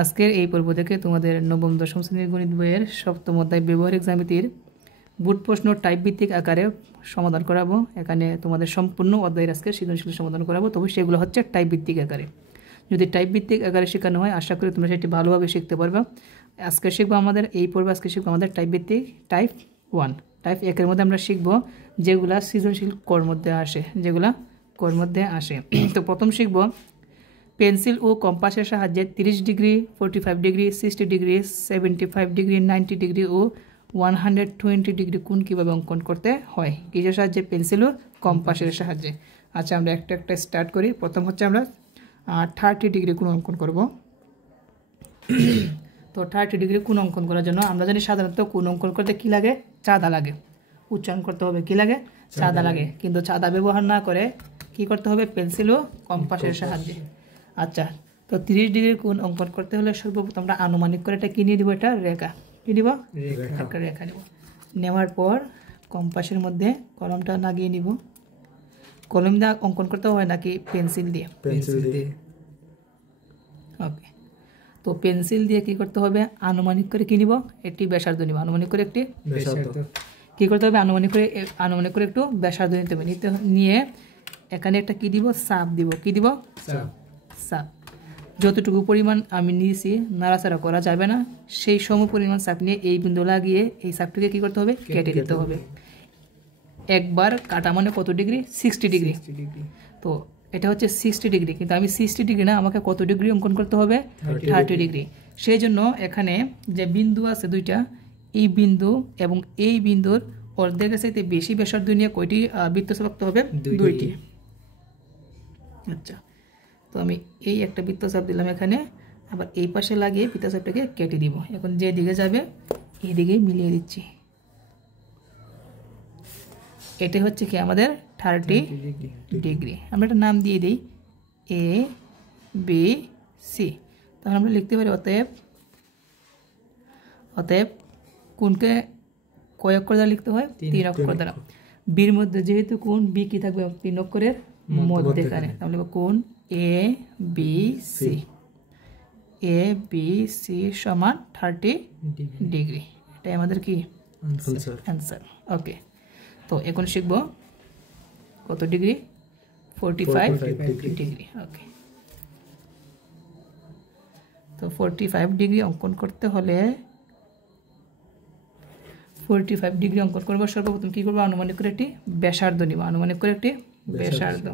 আজকের এই পর্ব থেকে তোমাদের নবম দশম শ্রেণীর গণিত বইয়ের সপ্তম অধ্যায় ব্যবহারিক জ্যামিতির বুট প্রশ্ন টাইপ ভিত্তিক আকারে সমাধান করাবো। এখানে তোমাদের সম্পূর্ণ অধ্যায়ের আজকে সৃজনশীল সমাধান করাবো, তবে সেগুলো হচ্ছে টাইপ ভিত্তিক আকারে। যদি টাইপ ভিত্তিক আকারে শেখানো হয় আশা করি তোমরা সেটি ভালোভাবে শিখতে পারবে। আজকে শিখবো আমাদের এই পর্বে আজকে শিখবো আমাদের টাইপ ভিত্তিক টাইপ 1। টাইপ 1-এর মধ্যে আমরা শিখবো যেগুলা সৃজনশীল কর মধ্যে আসে, যেগুলা কর মধ্যে আসে। তো প্রথম শিখবো পেন্সিল ও কম্পাসের সাহায্যে 30 degree, 45 degree, 60 degree, 75 degree, 90 degree ও 120 ডিগ্রি কোণ কীভাবে অঙ্কন করতে হয়। কিসের সাহায্যে? পেন্সিল ও কম্পাসের সাহায্যে। আচ্ছা, আমরা একটা একটা স্টার্ট করি। প্রথম হচ্ছে আমরা 30 ডিগ্রি কোণ অঙ্কন করব। তো 30 ডিগ্রি কোণ অঙ্কন করার জন্য আমরা জানি সাধারণত কোণ অঙ্কন করতে কী লাগে? চাঁদা লাগে। উচ্চারণ করতে হবে কী লাগে? চাঁদা লাগে। কিন্তু চাঁদা ব্যবহার না করে কী করতে হবে? পেন্সিল ও কম্পাসের সাহায্যে। আচ্ছা, তো 30 ডিগ্রি কোণ অঙ্কন করতে হলে সর্বপ্রথম আমরা আনুমানিক করে এটা কী নিয়ে দিব? এটা রেখা। কী দিব? একটা রেখা নেব। নেওয়ার পর কম্পাসের মধ্যে কলমটা লাগিয়ে নিব। কলম দিয়ে অঙ্কন করতে হয় নাকি পেন্সিল দিয়ে? পেন্সিল দিয়ে। ওকে, তো পেন্সিল দিয়ে কী করতে হবে? আনুমানিক করে কী নিব? একটি ব্যাসার্ধ নিব। আনুমানিক করে একটি ব্যাসার্ধ কী করতে হবে? আনুমানিক করে একটু ব্যাসার্ধ নিতে হবে। নিয়ে এখানে একটা কী দিব? চাপ দিব। কী দিব? চাপ। যতটুকু পরিমাণ আমি নিয়েছি নাড়াচাড়া করা যাবে না, সেই সম পরিমাণ চাপ নিয়ে এই বিন্দু লাগিয়ে এই চাপটিকে কী করতে হবে? কেটে দিতে হবে। একবার কাটা মানে কত ডিগ্রি? 60 ডিগ্রি। তো এটা হচ্ছে 60 ডিগ্রি, কিন্তু আমি 60 ডিগ্রি না, আমাকে কত ডিগ্রি অঙ্কন করতে হবে? 30 ডিগ্রি। সেই জন্য এখানে যে বিন্দু আছে দুইটা, এই বিন্দু এবং এই বিন্দুর অর্ধেকের চাইতে বেশি ব্যাসার্ধ নিয়ে কয়টি বৃত্তচাপ আঁকতে হবে? দুইটি। আচ্ছা, তো আমি এই একটা বৃত্তচাপ দিলাম এখানে, আবার এই পাশে লাগিয়ে বৃত্তচাপটাকে কেটে দিব। এখন যে দিকে যাবে এই দিকেই মিলিয়ে দিচ্ছি। এটা হচ্ছে কি আমাদের 30 ডিগ্রি। আমরা একটা নাম দিয়ে দিই এ বি সি। তাহলে আমরা লিখতে পারি অতএব কোণকে কয় অক্ষর দ্বারা লিখতে হয়? 3 অক্ষর দ্বারা। বির মধ্যে যেহেতু কোণ বি কি থাকবে? 3 অক্ষরের মধ্যেখানে। তাহলে কোণ A B C, A B C সমান 30 ডিগ্রি। এটাই আমাদের কি অ্যান্সার। ওকে, তো এখন শিখব কত ডিগ্রি? 45 ডিগ্রি। ওকে, তো 45 ডিগ্রি অঙ্কন করতে হলে 45 ডিগ্রি অঙ্কন করবো। সর্বপ্রথম কী করবো? আনুমানিক করে একটি ব্যাসার্ধ নিব। আনুমানিক করে একটি ব্যাসার্ধ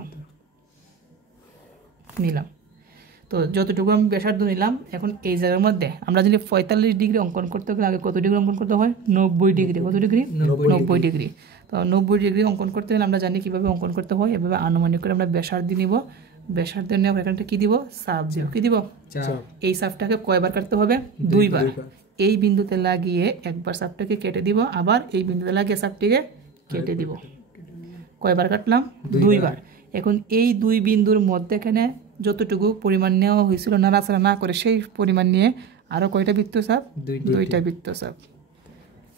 নিলাম। তো যতটুকু আমি ব্যাসার্ধ নিলাম, এখন এই জায়গার মধ্যে আমরা যদি 45 ডিগ্রি অঙ্কন করতে গেলে আগে কত ডিগ্রি অঙ্কন করতে হয়? 90 ডিগ্রি। কত ডিগ্রি? 90 ডিগ্রি। তো 90 ডিগ্রি অঙ্কন করতে গেলে আমরা জানি কীভাবে অঙ্কন করতে হয়। এভাবে আনুমানিক করে আমরা ব্যাসার্ধ নিব। ব্যাসার্ধ নেওয়ার এখানটা কী দিব? চাপ দিব। কী দিব? এই চাপটাকে কয়বার কাটতে হবে? 2 বার। এই বিন্দুতে লাগিয়ে একবার চাপটাকে কেটে দিব, আবার এই বিন্দুতে লাগিয়ে চাপটিকে কেটে দিব। কয়বার কাটলাম? 2 বার। এখন এই দুই বিন্দুর মধ্যেখানে যতটুকু পরিমাণ নেওয়া হয়েছিল নাড়াচাড়া না করে, সেই পরিমাণ নিয়ে আরও কয়টা বৃত্তচাপ? 2টা বৃত্তচাপ।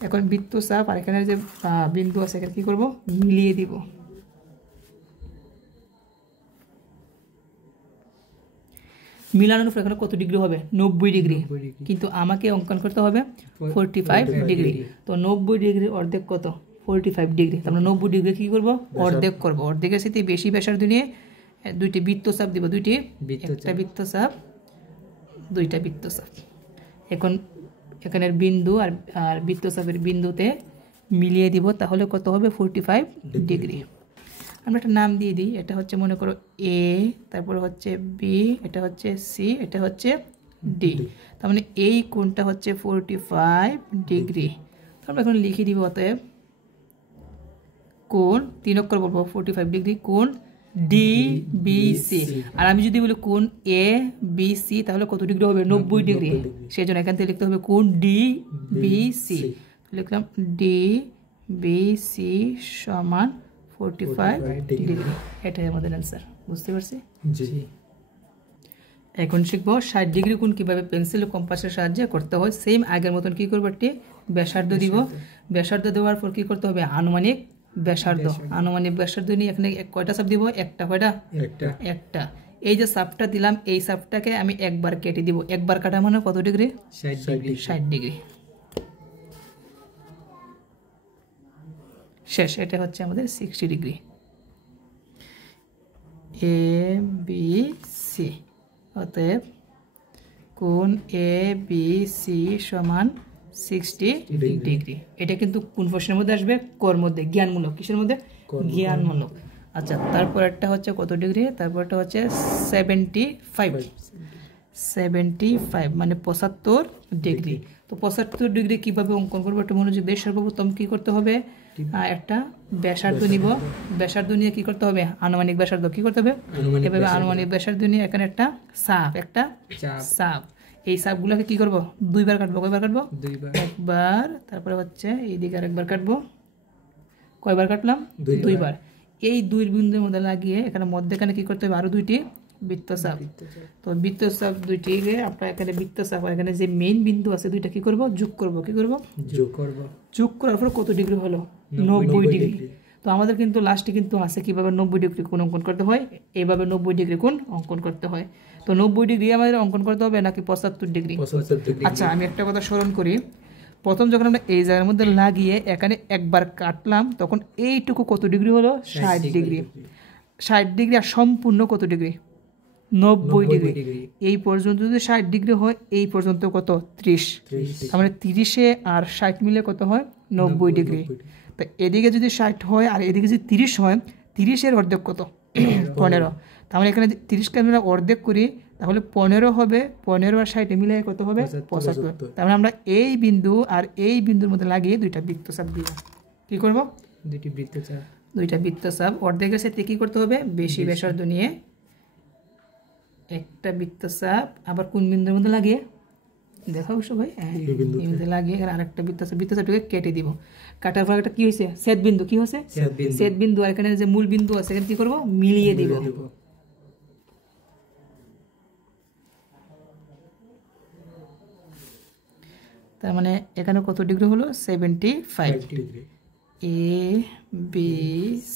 এখন বৃত্তচাপ আর এখানে যে বিন্দু আছে এখানে কী করবো? মিলিয়ে দিব। মিলানোর পর এখানে কত ডিগ্রি হবে? 90 ডিগ্রি। কিন্তু আমাকে অঙ্কন করতে হবে 45 ডিগ্রি। তো 90 ডিগ্রি অর্ধেক কত? 45 ডিগ্রি। তারপরে 90 ডিগ্রি কী করবো? অর্ধেক করবো। অর্ধেকের সাথে বেশি ব্যাসার্ধ নিয়ে 2টি বৃত্তচাপ দিব। একটা বৃত্তচাপ, 2টা বৃত্তচাপ। এখন এখানের বিন্দু আর বৃত্তচাপের বিন্দুতে মিলিয়ে দিব। তাহলে কত হবে? 45 ডিগ্রি। আমরা একটা নাম দিয়ে দিই। এটা হচ্ছে মনে করো এ, তারপরে হচ্ছে বি, এটা হচ্ছে সি, এটা হচ্ছে ডি। তার মানে এই কোণটা হচ্ছে 45 ডিগ্রি। তো আমরা এখন লিখে দিব অতএব কোণ 3 অক্ষর বলবো 45 ডিগ্রি কোণ ডি বি সি। আর আমি যদি বলি কোণ এ বি সি তাহলে কত ডিগ্রি হবে? 90 ডিগ্রি। সেই জন্য এখান থেকে লিখতে হবে কোণ ডি বি সি। লিখলাম ডি বি সি সমান 45 ডিগ্রি। এটাই আমাদের অ্যান্সার। বুঝতে পারছি? জি। এখন শিখবো 60 ডিগ্রি কোণ কীভাবে পেন্সিল ও কম্পাসের সাহায্যে করতে হয়। সেম আগের মতন কী করবো? একটি ব্যাসার্ধ দিব। ব্যাসার্ধ দেওয়ার পর কী করতে হবে? আনুমানিক ব্যাসার্ধ নিয়ে এখানে কয়টা চাপ দিব? একটা। কয়টা? একটা। এই যে সাবটা দিলাম এই সাবটাকে আমি একবার কেটে দিব। একবার কাটা মানে কত ডিগ্রি? 60 ডিগ্রি। শেষ। এটা হচ্ছে আমাদের 60 ডিগ্রি। এ বি সি, অতএব কোণ এ বি সি সমান 60 ডিগ্রি। এটা কিন্তু কোন প্রশ্নের মধ্যে আসবে? কর মধ্যে, জ্ঞানমূলক। কিসের মধ্যে? জ্ঞানমূলক। আচ্ছা, তারপর একটা হচ্ছে কত ডিগ্রি? তারপরটা হচ্ছে 75 মানে 75 ডিগ্রি। তো 75 ডিগ্রি কিভাবে অঙ্কন করবো একটু মনোযোগ দিয়ে। সর্বপ্রথম কি করতে হবে? একটা ব্যাসার্ধ নিব। ব্যাসার্ধ নিয়ে কি করতে হবে? আনুমানিক ব্যাসার্ধ কি করতে হবে? এভাবে আনুমানিক ব্যাসার্ধ নিয়ে এখানে একটা সাপ, এই সাপগুলোকে কি করব? দুইবার কাটবো। কয়বার কাটবো? একবার। তারপরে হচ্ছে এইদিকে আরেকবার কাটবো। কয়বার কাটলাম? দুইবার। এই দুই বিন্দুর মধ্যে লাগিয়ে এখানে মধ্যেখানে কি করতে হবে? আরো দুইটি বৃত্তচাপ। তো বৃত্তচাপ দুইটিকে আপনার এখানে বৃত্তচাপ, এখানে যে মেইন বিন্দু আছে দুইটা কি করব? যোগ করব। কি করব? যোগ করার পর কত ডিগ্রি হলো? 90 ডিগ্রি। তো আমাদের কিন্তু লাস্টে কিন্তু আছে কিভাবে 90 ডিগ্রি কোণ অঙ্কন করতে হয়। এইভাবে 90 ডিগ্রি কোণ অঙ্কন করতে হয়। তো 90 ডিগ্রি আমাদের অঙ্কন করতে হবে নাকি 75 ডিগ্রি? আচ্ছা, আমি একটা কথা স্মরণ করি। প্রথম যখন আমরা এই জায়গার মধ্যে লাগিয়ে এখানে একবার কাটলাম তখন এইটুকু কত ডিগ্রি হলো? 60 ডিগ্রি। 60 ডিগ্রি আর সম্পূর্ণ কত ডিগ্রি? 90 ডিগ্রি। এই পর্যন্ত যদি 60 ডিগ্রি হয়, এই পর্যন্ত কত? 30। তার মানে 30 আর 60 মিলে কত হয়? 90 ডিগ্রি। তো এদিকে যদি 60 হয় আর এদিকে যদি 30 হয়, 30-এর অর্ধেক কত? 15। তাহলে এখানে 30কে আমরা অর্ধেক করি তাহলে 15 হবে। 15 আর 60 মিলে কত হবে? 75। তার মানে আমরা এই বিন্দু আর এই বিন্দুর মধ্যে লাগিয়ে দুইটা বৃত্তচাপ দিব। কি করব? দুইটা বৃত্তচাপ অর্ধেকের সাথে কি করতে হবে? বেশি ব্যাসার্ধ নিয়ে একটা বৃত্তচাপ আবার কোন বিন্দুর মধ্যে লাগিয়ে দেখো সবাই, এই বিন্দুতে লাগিয়ে আরেকটা বৃত্তচাপটাকে কেটে দিব। কাটার পর একটা কি হয়েছে? ছেদ বিন্দু। কি হয়েছে? ছেদ বিন্দু। আর এখানে যে মূল বিন্দু আছে এখানে কি করব? মিলিয়ে দিব। তার মানে এখানে কত ডিগ্রি হলো? 75 ডিগ্রি। এ বি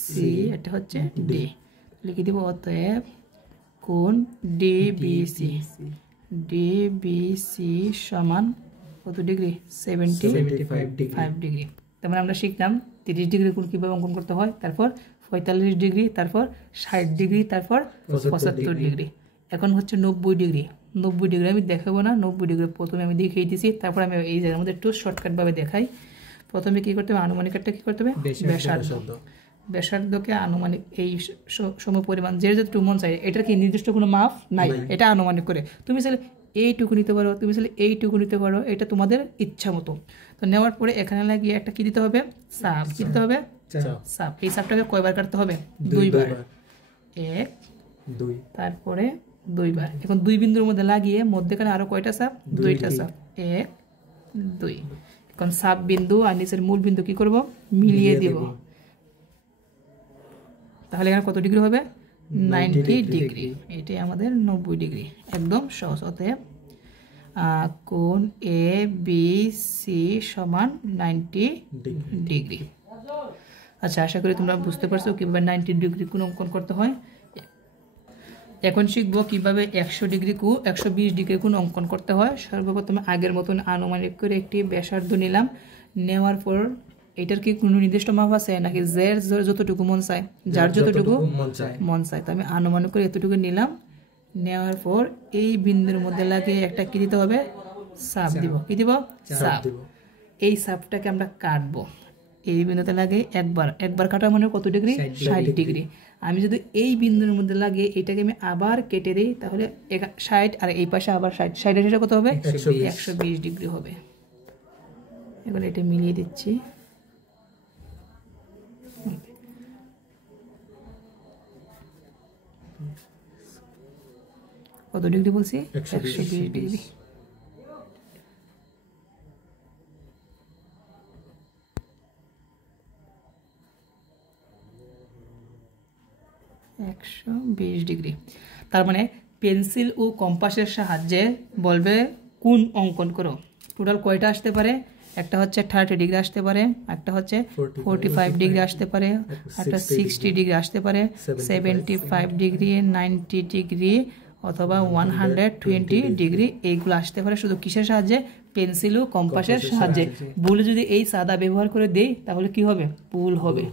সি, এটা হচ্ছে ডি। লিখে দিব অতএব কোণ ডিবিসি সমান কত ডিগ্রি? 75 ডিগ্রি। তার মানে আমরা শিখলাম 30 ডিগ্রি কোণ কীভাবে অঙ্কন করতে হয়, তারপর 45 ডিগ্রি, তারপর 60 ডিগ্রি, তারপর 75 ডিগ্রি। এখন হচ্ছে 90 ডিগ্রি। 90 ডিগ্রি আমি দেখাবো না। 90 ডিগ্রি প্রথমে আমি দেখিয়ে দিয়েছি, তারপর আমি এই জায়গার মধ্যে একটু শর্টকাটভাবে দেখাই। প্রথমে কী করতে হবে? আনুমানিকটা কী করতে হবে? ব্যাসার্ধকে আনুমানিক এই সমপরিমাণ যে যতটুকু মন চাই। এটার কি নির্দিষ্ট কোনো মাপ নাই, এটা আনুমানিক করে। তুমি চাইলে এইটুকু নিতে পারো, তুমি চাইলে এইটুকু নিতে পারো, এটা তোমাদের ইচ্ছা মতো। তো নেওয়ার পরে এখানে লাগিয়ে একটা কি দিতে হবে? সাপ। কি দিতে হবে? সাপ। এই সাপটাকে কয়বার কাটতে হবে? দুইবার। 1 2, তারপরে 2 বার। এখন দুই বিন্দুর মধ্যে লাগিয়ে মধ্যখানে আরো কয়টা সাপ? দুইটা সাপ। 1 2। এখন সাপ বিন্দু আর নিচের মূল বিন্দু কি করব? মিলিয়ে দেব। তাহলে এখানে কত ডিগ্রি হবে? 90 ডিগ্রি। এটাই আমাদের 90 ডিগ্রি। একদম সহজ। অতএব কোণ এ বি সি সমান 90 ডিগ্রি। আচ্ছা, আশা করি তোমরা বুঝতে পারছো কিভাবে 90 ডিগ্রি কোণ অঙ্কন করতে হয়। এখন শিখবো কিভাবে 100 ডিগ্রি 120 ডিগ্রি কোণ অঙ্কন করতে হয়। সর্বপ্রথমে আগের মতন আনুমানিক করে একটি ব্যাসার্ধ নিলাম। নেওয়ার পর এটার কি কোনো নির্দিষ্ট মাপ আছে নাকি যতটুকু মন চায়, যার যতটুকু মন চায়। তো আমি আনুমানিক করে এতটুকু নিলাম। নেওয়ার পর এই বিন্দুর মধ্যে লাগিয়ে একটা কি দিতে হবে? চাপ দিব। কি দিব? চাপ। এই চাপটাকে আমরা কাটবো। এই বিন্দুতে লাগে একবার কাটা মানে কত ডিগ্রি? 60 ডিগ্রি। আমি যদি এই বিন্দুর মধ্যে লাগিয়ে এটাকে আমি আবার কেটে দিই তাহলে 60 আর এই পাশে আবার 60 এর কত হবে? 120 ডিগ্রি হবে। এখন এটা মিলিয়ে দিচ্ছি। কত ডিগ্রি বলছি? 120 ডিগ্রি। তার মানে পেন্সিল ও কম্পাসের সাহায্যে বলবে কোণ অঙ্কন করো। টোটাল কয়টা আসতে পারে? একটা হচ্ছে 30 ডিগ্রি আসতে পারে, একটা হচ্ছে 45 ডিগ্রি আসতে পারে, একটা 60 ডিগ্রি আসতে পারে, 75 ডিগ্রি, 90 ডিগ্রি অথবা 120 ডিগ্রি এইগুলো আসতে পারে। শুধু কিসের সাহায্যে? পেন্সিল ও কম্পাসের সাহায্যে। ভুলে যদি এই সাদা ব্যবহার করে দেই তাহলে কি হবে? ভুল হবে।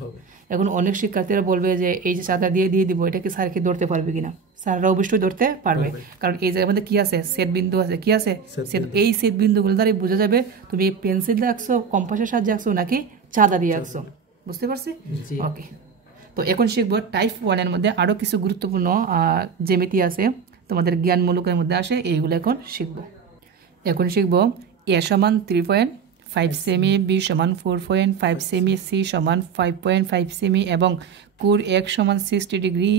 এখন অনেক শিক্ষার্থীরা বলবে যে এই যে সাদা দিয়ে দিব এটা কি স্যারকে ধরতে পারবে কিনা? স্যাররা অবশ্যই ধরতে পারবে, কারণ এই জায়গার মধ্যে কি আছে? সেট বিন্দু আছে। কি আছে? এই সেট বিন্দুগুলো দ্বারা বোঝা যাবে তুমি পেন্সিল দিয়ে আঁকছো, কম্পাসের সাহায্যে আঁকছো নাকি চাঁদা দিয়ে আঁকছো। বুঝতে পারছি? ওকে, তো এখন শিখবো টাইপ 1 এর মধ্যে আরও কিছু গুরুত্বপূর্ণ জ্যামিতি আছে, তোমাদের জ্ঞানমূলকের মধ্যে আসে, এইগুলো এখন শিখবো। এখন শিখবো এ সমান 3.5 সেমি, বি সমান 4.5 সেমি, সি সমান 5.5 সেমি এবং কোণ x সমান 60 ডিগ্রি,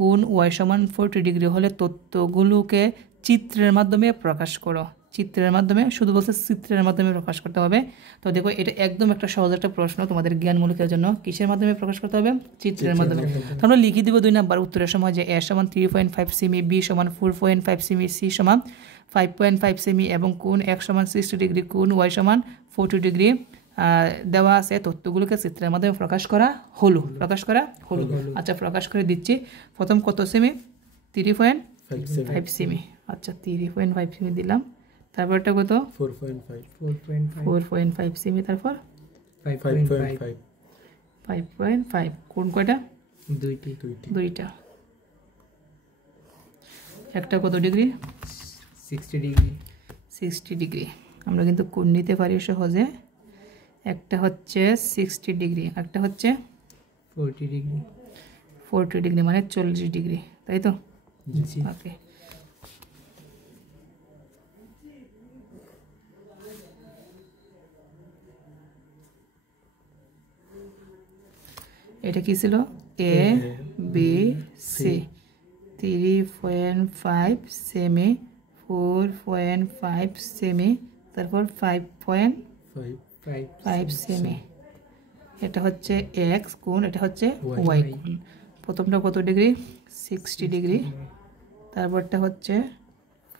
কোণ y সমান 40 ডিগ্রি হলে তথ্যগুলোকে চিত্রের মাধ্যমে প্রকাশ করো। চিত্রের মাধ্যমে, শুধু বলছে চিত্রের মাধ্যমে প্রকাশ করতে হবে। তো দেখো এটা একদম একটা সহজ একটা প্রশ্ন তোমাদের জ্ঞানমূলকের জন্য। কিসের মাধ্যমে প্রকাশ করতে হবে? চিত্রের মাধ্যমে। তো আমরা লিখে দিব 2 নাম্বার উত্তরের সময় যে এ সমান 3.5 সেমি, বি সমান 4.5 সেমি, সি সমান 5.5 সেমি এবং কোণ x সমান 60 ডিগ্রি, কোণ y সমান 40 ডিগ্রি দেওয়া আছে। তথ্যগুলোকে চিত্রের মাধ্যমে প্রকাশ করা হলো। আচ্ছা, প্রকাশ করে দিচ্ছি। প্রথম কত সেমি? 3.5 সেমি। আচ্ছা, 3.5 সেমি দিলাম। তারপরটা কত? 4.5 সেমি। তারপর 5.5। কোণ কয়টা? দুইটা। একটা কত ডিগ্রি? 60 ডিগ্রি। আমরা কিন্তু কোণ নিতে পারি সহজে। একটা হচ্ছে 60 ডিগ্রি, একটা হচ্ছে 40 ডিগ্রি মানে 40 ডিগ্রি, তাই তো? ওকে, এটা কি ছিল? A B C. 3.5 semi, 4.5 semi, তারপর 5.5 সেমি। এটা হচ্ছে এক্স কোণ, এটা হচ্ছে ওয়াই কোণ। প্রথমটা কত ডিগ্রি? 60 ডিগ্রি। তারপরটা হচ্ছে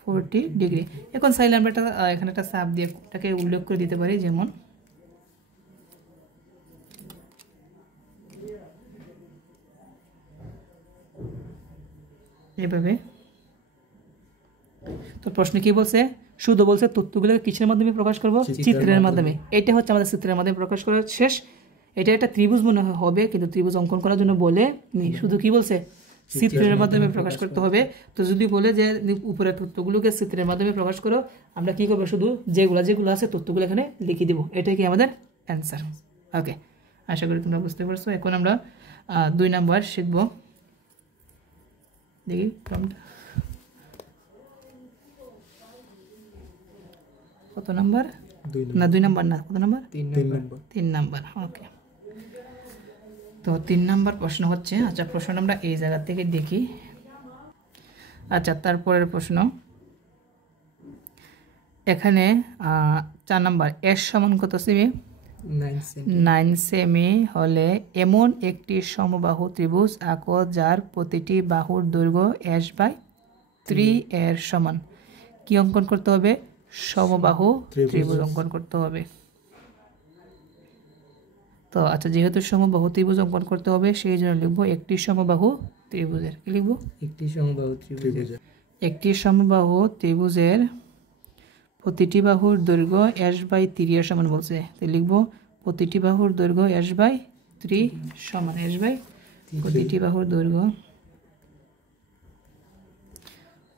40 ডিগ্রি। এখন চাইলে আমরা এখানে একটা চাপ দিয়ে এটাকে উল্লেখ করে দিতে পারি, যেমন এভাবে। তো প্রশ্ন কি বলছে? শুধু বলছে তথ্যগুলো কিসের মাধ্যমে প্রকাশ করব? চিত্রের মাধ্যমে। এটা হচ্ছে আমাদের চিত্রের মাধ্যমে প্রকাশ করা শেষ। এটা একটা ত্রিভুজ মনে হবে, কিন্তু ত্রিভুজ অঙ্কন করার জন্য বলে নি, শুধু কি বলছে? চিত্রের মাধ্যমে প্রকাশ করতে হবে। তো যদি বলে যে উপরের তথ্যগুলোকে চিত্রের মাধ্যমে প্রকাশ করো, আমরা কি করবো? শুধু যেগুলো আছে তথ্যগুলো এখানে লিখে দিব। এটাই কি আমাদের অ্যান্সার। ওকে, আশা করি তোমরা বুঝতে পারছো। এখন আমরা 2 নাম্বার শিখবো। দেখি কত নাম্বার? না 2 নাম্বার না, কত নাম্বার? 3 নাম্বার। ওকে, তো 3 নাম্বার প্রশ্ন হচ্ছে। আচ্ছা, প্রশ্ন আমরা এই জায়গা থেকে দেখি। আচ্ছা, তারপরের প্রশ্ন এখানে 4 নাম্বার। এস সমান কত সেমি? 9 সেমি হলে এমন একটি সমবাহু ত্রিভুজ আঁকো যার প্রতিটি বাহুর দৈর্ঘ্য s/3 এর সমান। কি অঙ্কন করতে হবে? সমবাহু ত্রিভুজ অঙ্কন করতে হবে। তো আচ্ছা, যেহেতু সমবাহু ত্রিভুজ অঙ্কন করতে হবে সেই জন্য লিখবো একটি সমবাহু ত্রিভুজের। কি লিখবো? একটি সমবাহু ত্রিভুজের প্রতিটি বাহুর দৈর্ঘ্য s/3 এর সমান বলছে, তাই লিখবো প্রতিটি বাহুর দৈর্ঘ্য s/3 সমান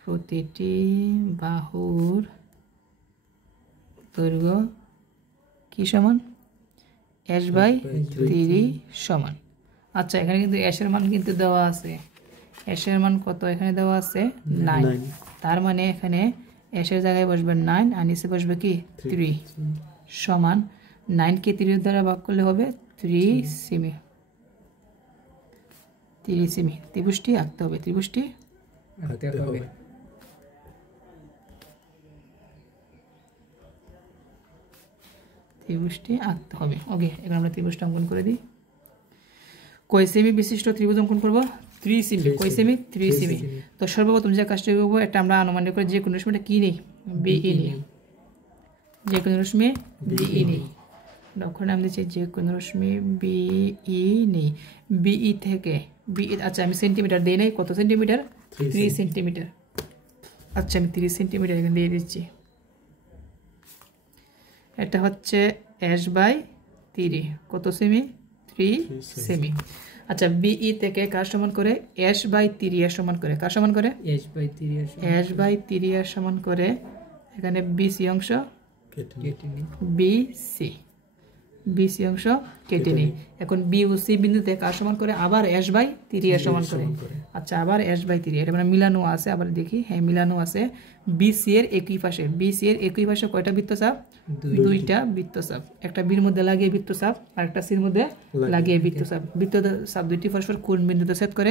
প্রতিটি বাহুর দৈর্ঘ্য কি সমান? s/3 সমান। আচ্ছা, এখানে কিন্তু s এর মান কিন্তু দেওয়া আছে। s এর মান কত? এখানে দেওয়া আছে 9। তার মানে এখানে s এর জায়গায় বসবে 9 আর নিচে বসবে কি? 3 সমান 9 কে 3 দ্বারা ভাগ করলে হবে 3 সেমি। ত্রিভুজটি আঁকতে হবে। ত্রিভুজটি আঁকতে হবে। ওকে, এখন আমরা ত্রিভুজটা অঙ্কন করে দিই। কয় সেমি বিশিষ্ট ত্রিভুজ অঙ্কন করব? 3 সেমি। কয় সেমি? 3 সেমি। তো সর্বপ্রথম যে কাজটা করবো, এটা আমরা আনুমানিক করে যে কোনো সময়টা কি নেই? BE নিই। যে কোনো রশ্মি বিই নেই, লক্ষ্য নাম দিচ্ছি যে কোনো রশ্মি বিই নেই। বিই থেকে বিই, আচ্ছা আমি সেন্টিমিটার দিই নাই, কত সেন্টিমিটার? 3 সেন্টিমিটার। আচ্ছা আমি 30 সেন্টিমিটার এখানে দিয়ে দিচ্ছি। এটা হচ্ছে h/3, কত সেমি? 3 সেমি। আচ্ছা বিই থেকে কার সমান করে? h/3 এর সমান করে, কার সমান করে? h/3 এর সমান করে। এখানে বিসি অংশ বিসি অংশ কেটে নিই। এখন বি ও সি বিন্দুতে কার সমান করে? আবার h/3 এর সমান করে। আচ্ছা আবার h/3, এটা মানে মিলানো আছে, আবার দেখি, হ্যাঁ মিলানো আছে। বিসি এর একই পাশে, বিসি এর একই পাশে কয়টা বৃত্তচাপ? দুইটা বৃত্তচাপ, একটা বির মধ্যে লাগিয়ে বৃত্তচাপ আর একটা সির মধ্যে লাগিয়ে বৃত্তচাপ। বৃত্তচাপ দুইটি পরস্পর কোন বিন্দুতে ছেদ করে?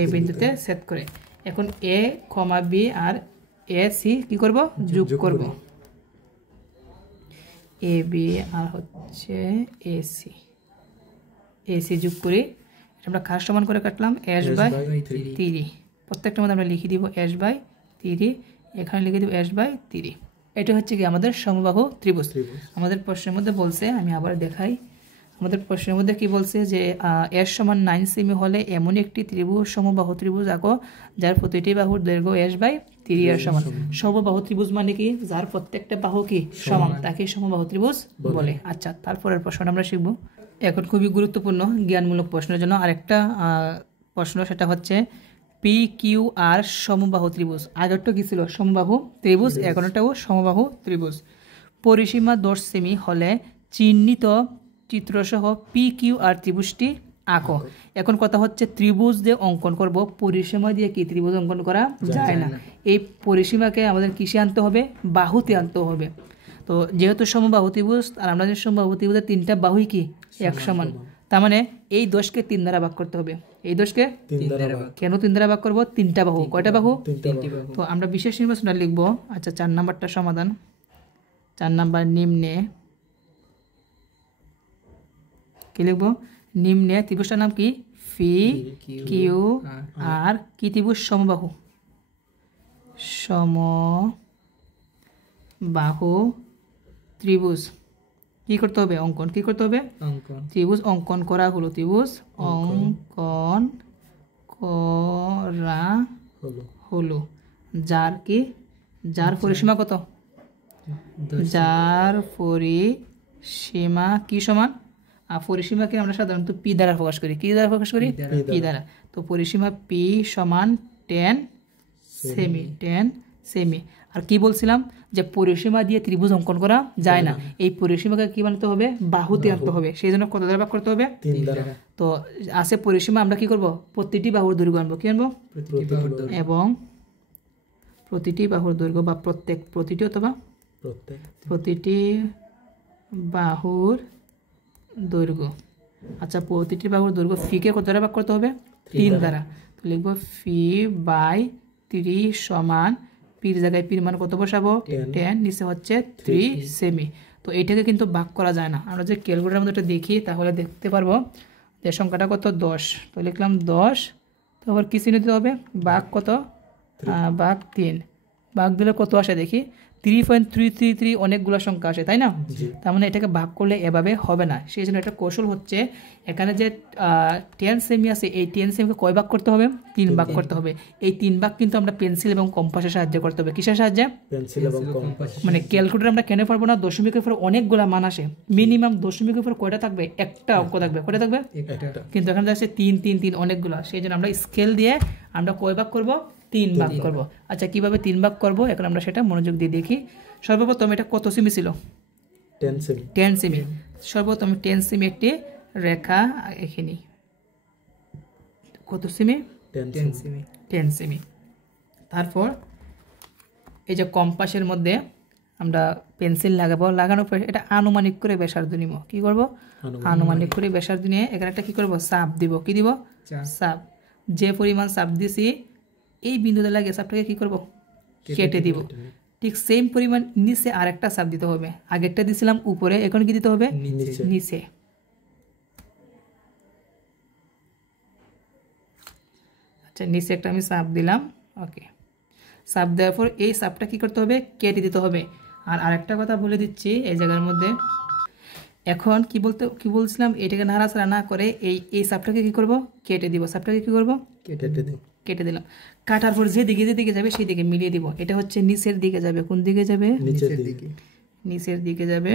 এ বিন্দুতে ছেদ করে। এখন এ কমা বি আর এ সি কি করব? যোগ করব। এ বি আর হচ্ছে এসি যোগ করি। আমরা কার সমান করে কাটলাম? h/3। প্রত্যেকটার মধ্যে আমরা লিখে দিব h/3, এখানে লিখে দিব h/3। এটা হচ্ছে কি আমাদের সমবাহু ত্রিভুজ। আমাদের প্রশ্নের মধ্যে বলছে, আমি আবার দেখাই, আমাদের প্রশ্নের মধ্যে কি বলছে যে এর সমান 9 সেমি হলে এমন একটি ত্রিভুজ সমবাহু ত্রিভুজ আঁকো যার প্রতিটি বাহুর দৈর্ঘ্য h/3 এর সমান। সমবাহু ত্রিভুজ মানে কি? যার প্রত্যেকটা বাহু কি সমান, তাকে সমবাহু ত্রিভুজ বলে। আচ্ছা তারপরের প্রশ্নটা আমরা শিখব। এখন খুবই গুরুত্বপূর্ণ জ্ঞানমূলক প্রশ্নের জন্য আরেকটা প্রশ্ন, সেটা হচ্ছে পি কিউ আর সমবাহু ত্রিভুজ। আগেরটা কি ছিল? সমবাহু ত্রিভুজ, এখনটাও সমবাহু ত্রিভুজ। পরিসীমা 10 সেমি হলে চিহ্নিত চিত্রসহ পি কিউ আর ত্রিভুজটি আঁকো। এখন কথা হচ্ছে ত্রিভুজ দিয়ে অঙ্কন করব, পরিসীমা দিয়ে কি ত্রিভুজ অঙ্কন করা যায় না। এই পরিসীমাকে আমাদের কিসে আনতে হবে? বাহুতে আনতে হবে। তো যেহেতু সমবাহু ত্রিভুজ আর আমরা যে সমবাহু ত্রিভুজের তিনটা বাহুই কি এক সমান, তার মানে এই 10কে 3 দ্বারা ভাগ করতে হবে। এই 10কে 3 দ্বারা ভাগ, কেন 3 দ্বারা ভাগ করব? তিনটা বাহু, কয়টা বাহু? তিনটি বাহু। তো আমরা বিশেষ নির্বাচনটা লিখব। আচ্ছা 4 নাম্বারটা সমাধান। 4 নাম্বার নিম্নে কি লিখব? নিম্নে ত্রিভুজটার নাম কি? পি কিউ আর কি ত্রিভুজ? সমবাহু, সমবাহু ত্রিভুজ। কি করতে হবে? অঙ্কন। কি করতে হবে? ত্রিভুজ অঙ্কন করা হলো, ত্রিভুজ অঙ্কন করা হলো। যার কি? যার পরিসীমা কত? যার পরিসীমা কি সমান? আর পরিসীমাকে আমরা সাধারণত পি দ্বারা প্রকাশ করি। কি দ্বারা প্রকাশ করি? পি দ্বারা। তো পরিসীমা পি সমান 10 সেমি, 10 সেমি। আর কি বলছিলাম? যে পরিসীমা দিয়ে ত্রিভুজ অঙ্কন করা যায় না, এই পরিসীমাকে কি বানাতে হবে? বাহুতে আনতে হবে। সেই জন্য কত দ্বারা ভাগ করতে হবে? 3 দ্বারা। তো আছে পরিসীমা, আমরা কি করব? প্রতিটি বাহুর দৈর্ঘ্য আনবো। কি আনবো? এবং প্রতিটি বাহুর দৈর্ঘ্য বা প্রতিটি অথবা প্রতিটি বাহুর দৈর্ঘ্য। আচ্ছা প্রতিটি বাহুর দৈর্ঘ্য ফিকে কত দ্বারা ভাগ করতে হবে? 3 দ্বারা। তো লিখব φ/3 সমান, পির জায়গায় পির মান কত বসাবো? 10, নিচে হচ্ছে 3 সেমি। তো এইটাকে কিন্তু ভাগ করা যায় না। আমরা যে ক্যালকুলেটরের মধ্যে দেখি তাহলে দেখতে পারবো যে সংখ্যাটা কত? 10। তো লিখলাম 10, তো আবার কি চিহ্ন দিতে হবে? ভাগ কত? ভাগ 3। ভাগ দিলে কত আসে দেখি? 3.333 অনেকগুলো সংখ্যা আসে, তাই না? তার মানে এটাকে ভাগ করলে এভাবে হবে না। সেই জন্য একটা কৌশল হচ্ছে, এখানে যে 10 সেমি আছে, এই 10 সেমিকে কয় ভাগ করতে হবে? 3 ভাগ করতে হবে। এই 3 ভাগ কিন্তু আমরা পেন্সিল এবং কম্পাসের সাহায্যে করতে হবে। কিসের সাহায্যে? পেন্সিল এবং কম্পাস। মানে ক্যালকুলেটর আমরা কেন পারবো না? দশমিকের উপর অনেকগুলো মান আসে, মিনিমাম দশমিকের উপর কয়টা থাকবে? একটা অঙ্ক থাকবে। কয়টা থাকবে? একটা। কিন্তু এখানে আছে 3 3 3 অনেকগুলো। সেই জন্য আমরা স্কেল দিয়ে আমরা কয় ভাগ করব? 3 ভাগ করব। আচ্ছা কিভাবে 3 ভাগ করব এখন আমরা সেটা মনোযোগ দিয়ে দেখি। সর্বপ্রথম এটা কত সেমি ছিল? 10 সেমি। 10 সেমি। সর্বপ্রথম 10 সেমি একটি রেখা এখানে। কত সেমি? 10 সেমি। 10 সেমি। তারপর এই যে কম্পাসের মধ্যে আমরা পেন্সিল লাগাবো, লাগানোর পর এটা আনুমানিক করে ব্যাসার্ধ নিব। কি করব? আনুমানিক করে ব্যাসার্ধ নিয়ে এখানে একটা কি করব? চাপ দিব। কি দিব? চাপ। যে পরিমাণ চাপ দিছি এই বিন্দুতে লাগে চাপটাকে কি করব? কেটে দিব। ঠিক সেম পরিমাণ নিচে আরেকটা চাপ দিতে হবে। আগেরটা দিছিলাম উপরে, এখন কি দিতে হবে? নিচে। আচ্ছা নিচে একটা আমি চাপ দিলাম। ওকে, চাপ দেওয়ার পর এই চাপটা কি করতে হবে? কেটে দিতে হবে। আর আরেকটা কথা বলে দিচ্ছি এই জায়গার মধ্যে, এখন কি বলছিলাম, এটাকে নাড়াচাড়া না করে এই সাপটাকে কি করব, কেটে দিব। সাপটাকে কি করব, কেটে দিলাম। কাটার পর যেদিকে যাবে সেই দিকে মিলিয়ে দিব। এটা হচ্ছে নিচের দিকে যাবে। কোন দিকে যাবে, নিচের দিকে যাবে।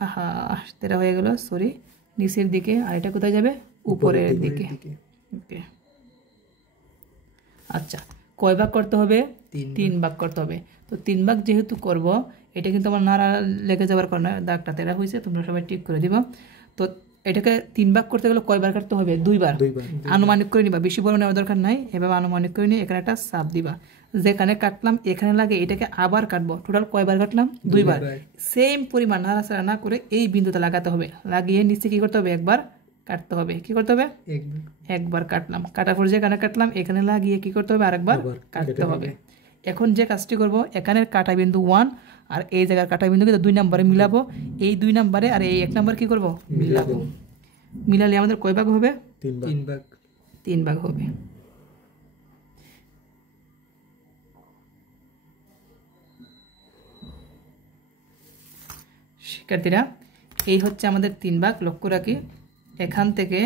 আহা তেরা হয়ে গেল, সরি, নিচের দিকে। আর এটা কোথায় যাবে, উপরের দিকে। ওকে, আচ্ছা কয় ভাগ করতে হবে, 3 ভাগ করতে হবে। তো 3 ভাগ যেহেতু করব, এটা কিন্তু আমার নাড়া লেগে যাওয়ার কারণে দাগটা তেরা হয়েছে, তোমরা সবাই ঠিক করে দিবা। তো এটাকে 3 ভাগ করতে গেলে কয়বার কাটতে হবে, 2 বার। আনুমানিক করে নিবা, বেশি বড় নেওয়ার দরকার নাই। এভাবে আনুমানিক করে নিয়ে এখানে একটা চাপ দিবা। যেখানে কাটলাম এখানে লাগে, এটাকে আবার কাটবো। টোটাল কয়বার কাটলাম, 2 বার। সেম পরিমাণ নাড়াচাড়া না করে এই বিন্দুতে লাগাতে হবে। লাগিয়ে নিচে কি করতে হবে, একবার কাটতে হবে। কি করতে হবে, একবার কাটলাম। কাটার পর যেখানে কাটলাম এখানে লাগিয়ে কি করতে হবে, আরেকবার কাটতে হবে। এখন যে কাজটি করব, এখানের কাটা বিন্দু 1 আর এই জায়গার কাটা বিন্দু কিন্তু 2 নম্বরে মিলাবো। এই 2 নম্বরে আর এই 1 নম্বর কি করব, মিলাবো। মিলালে আমাদের কয় ভাগ হবে, 3 ভাগ হবে। শিক্ষার্থীরা, এই হচ্ছে আমাদের 3 ভাগ। লক্ষ্য রাখি, এখান থেকে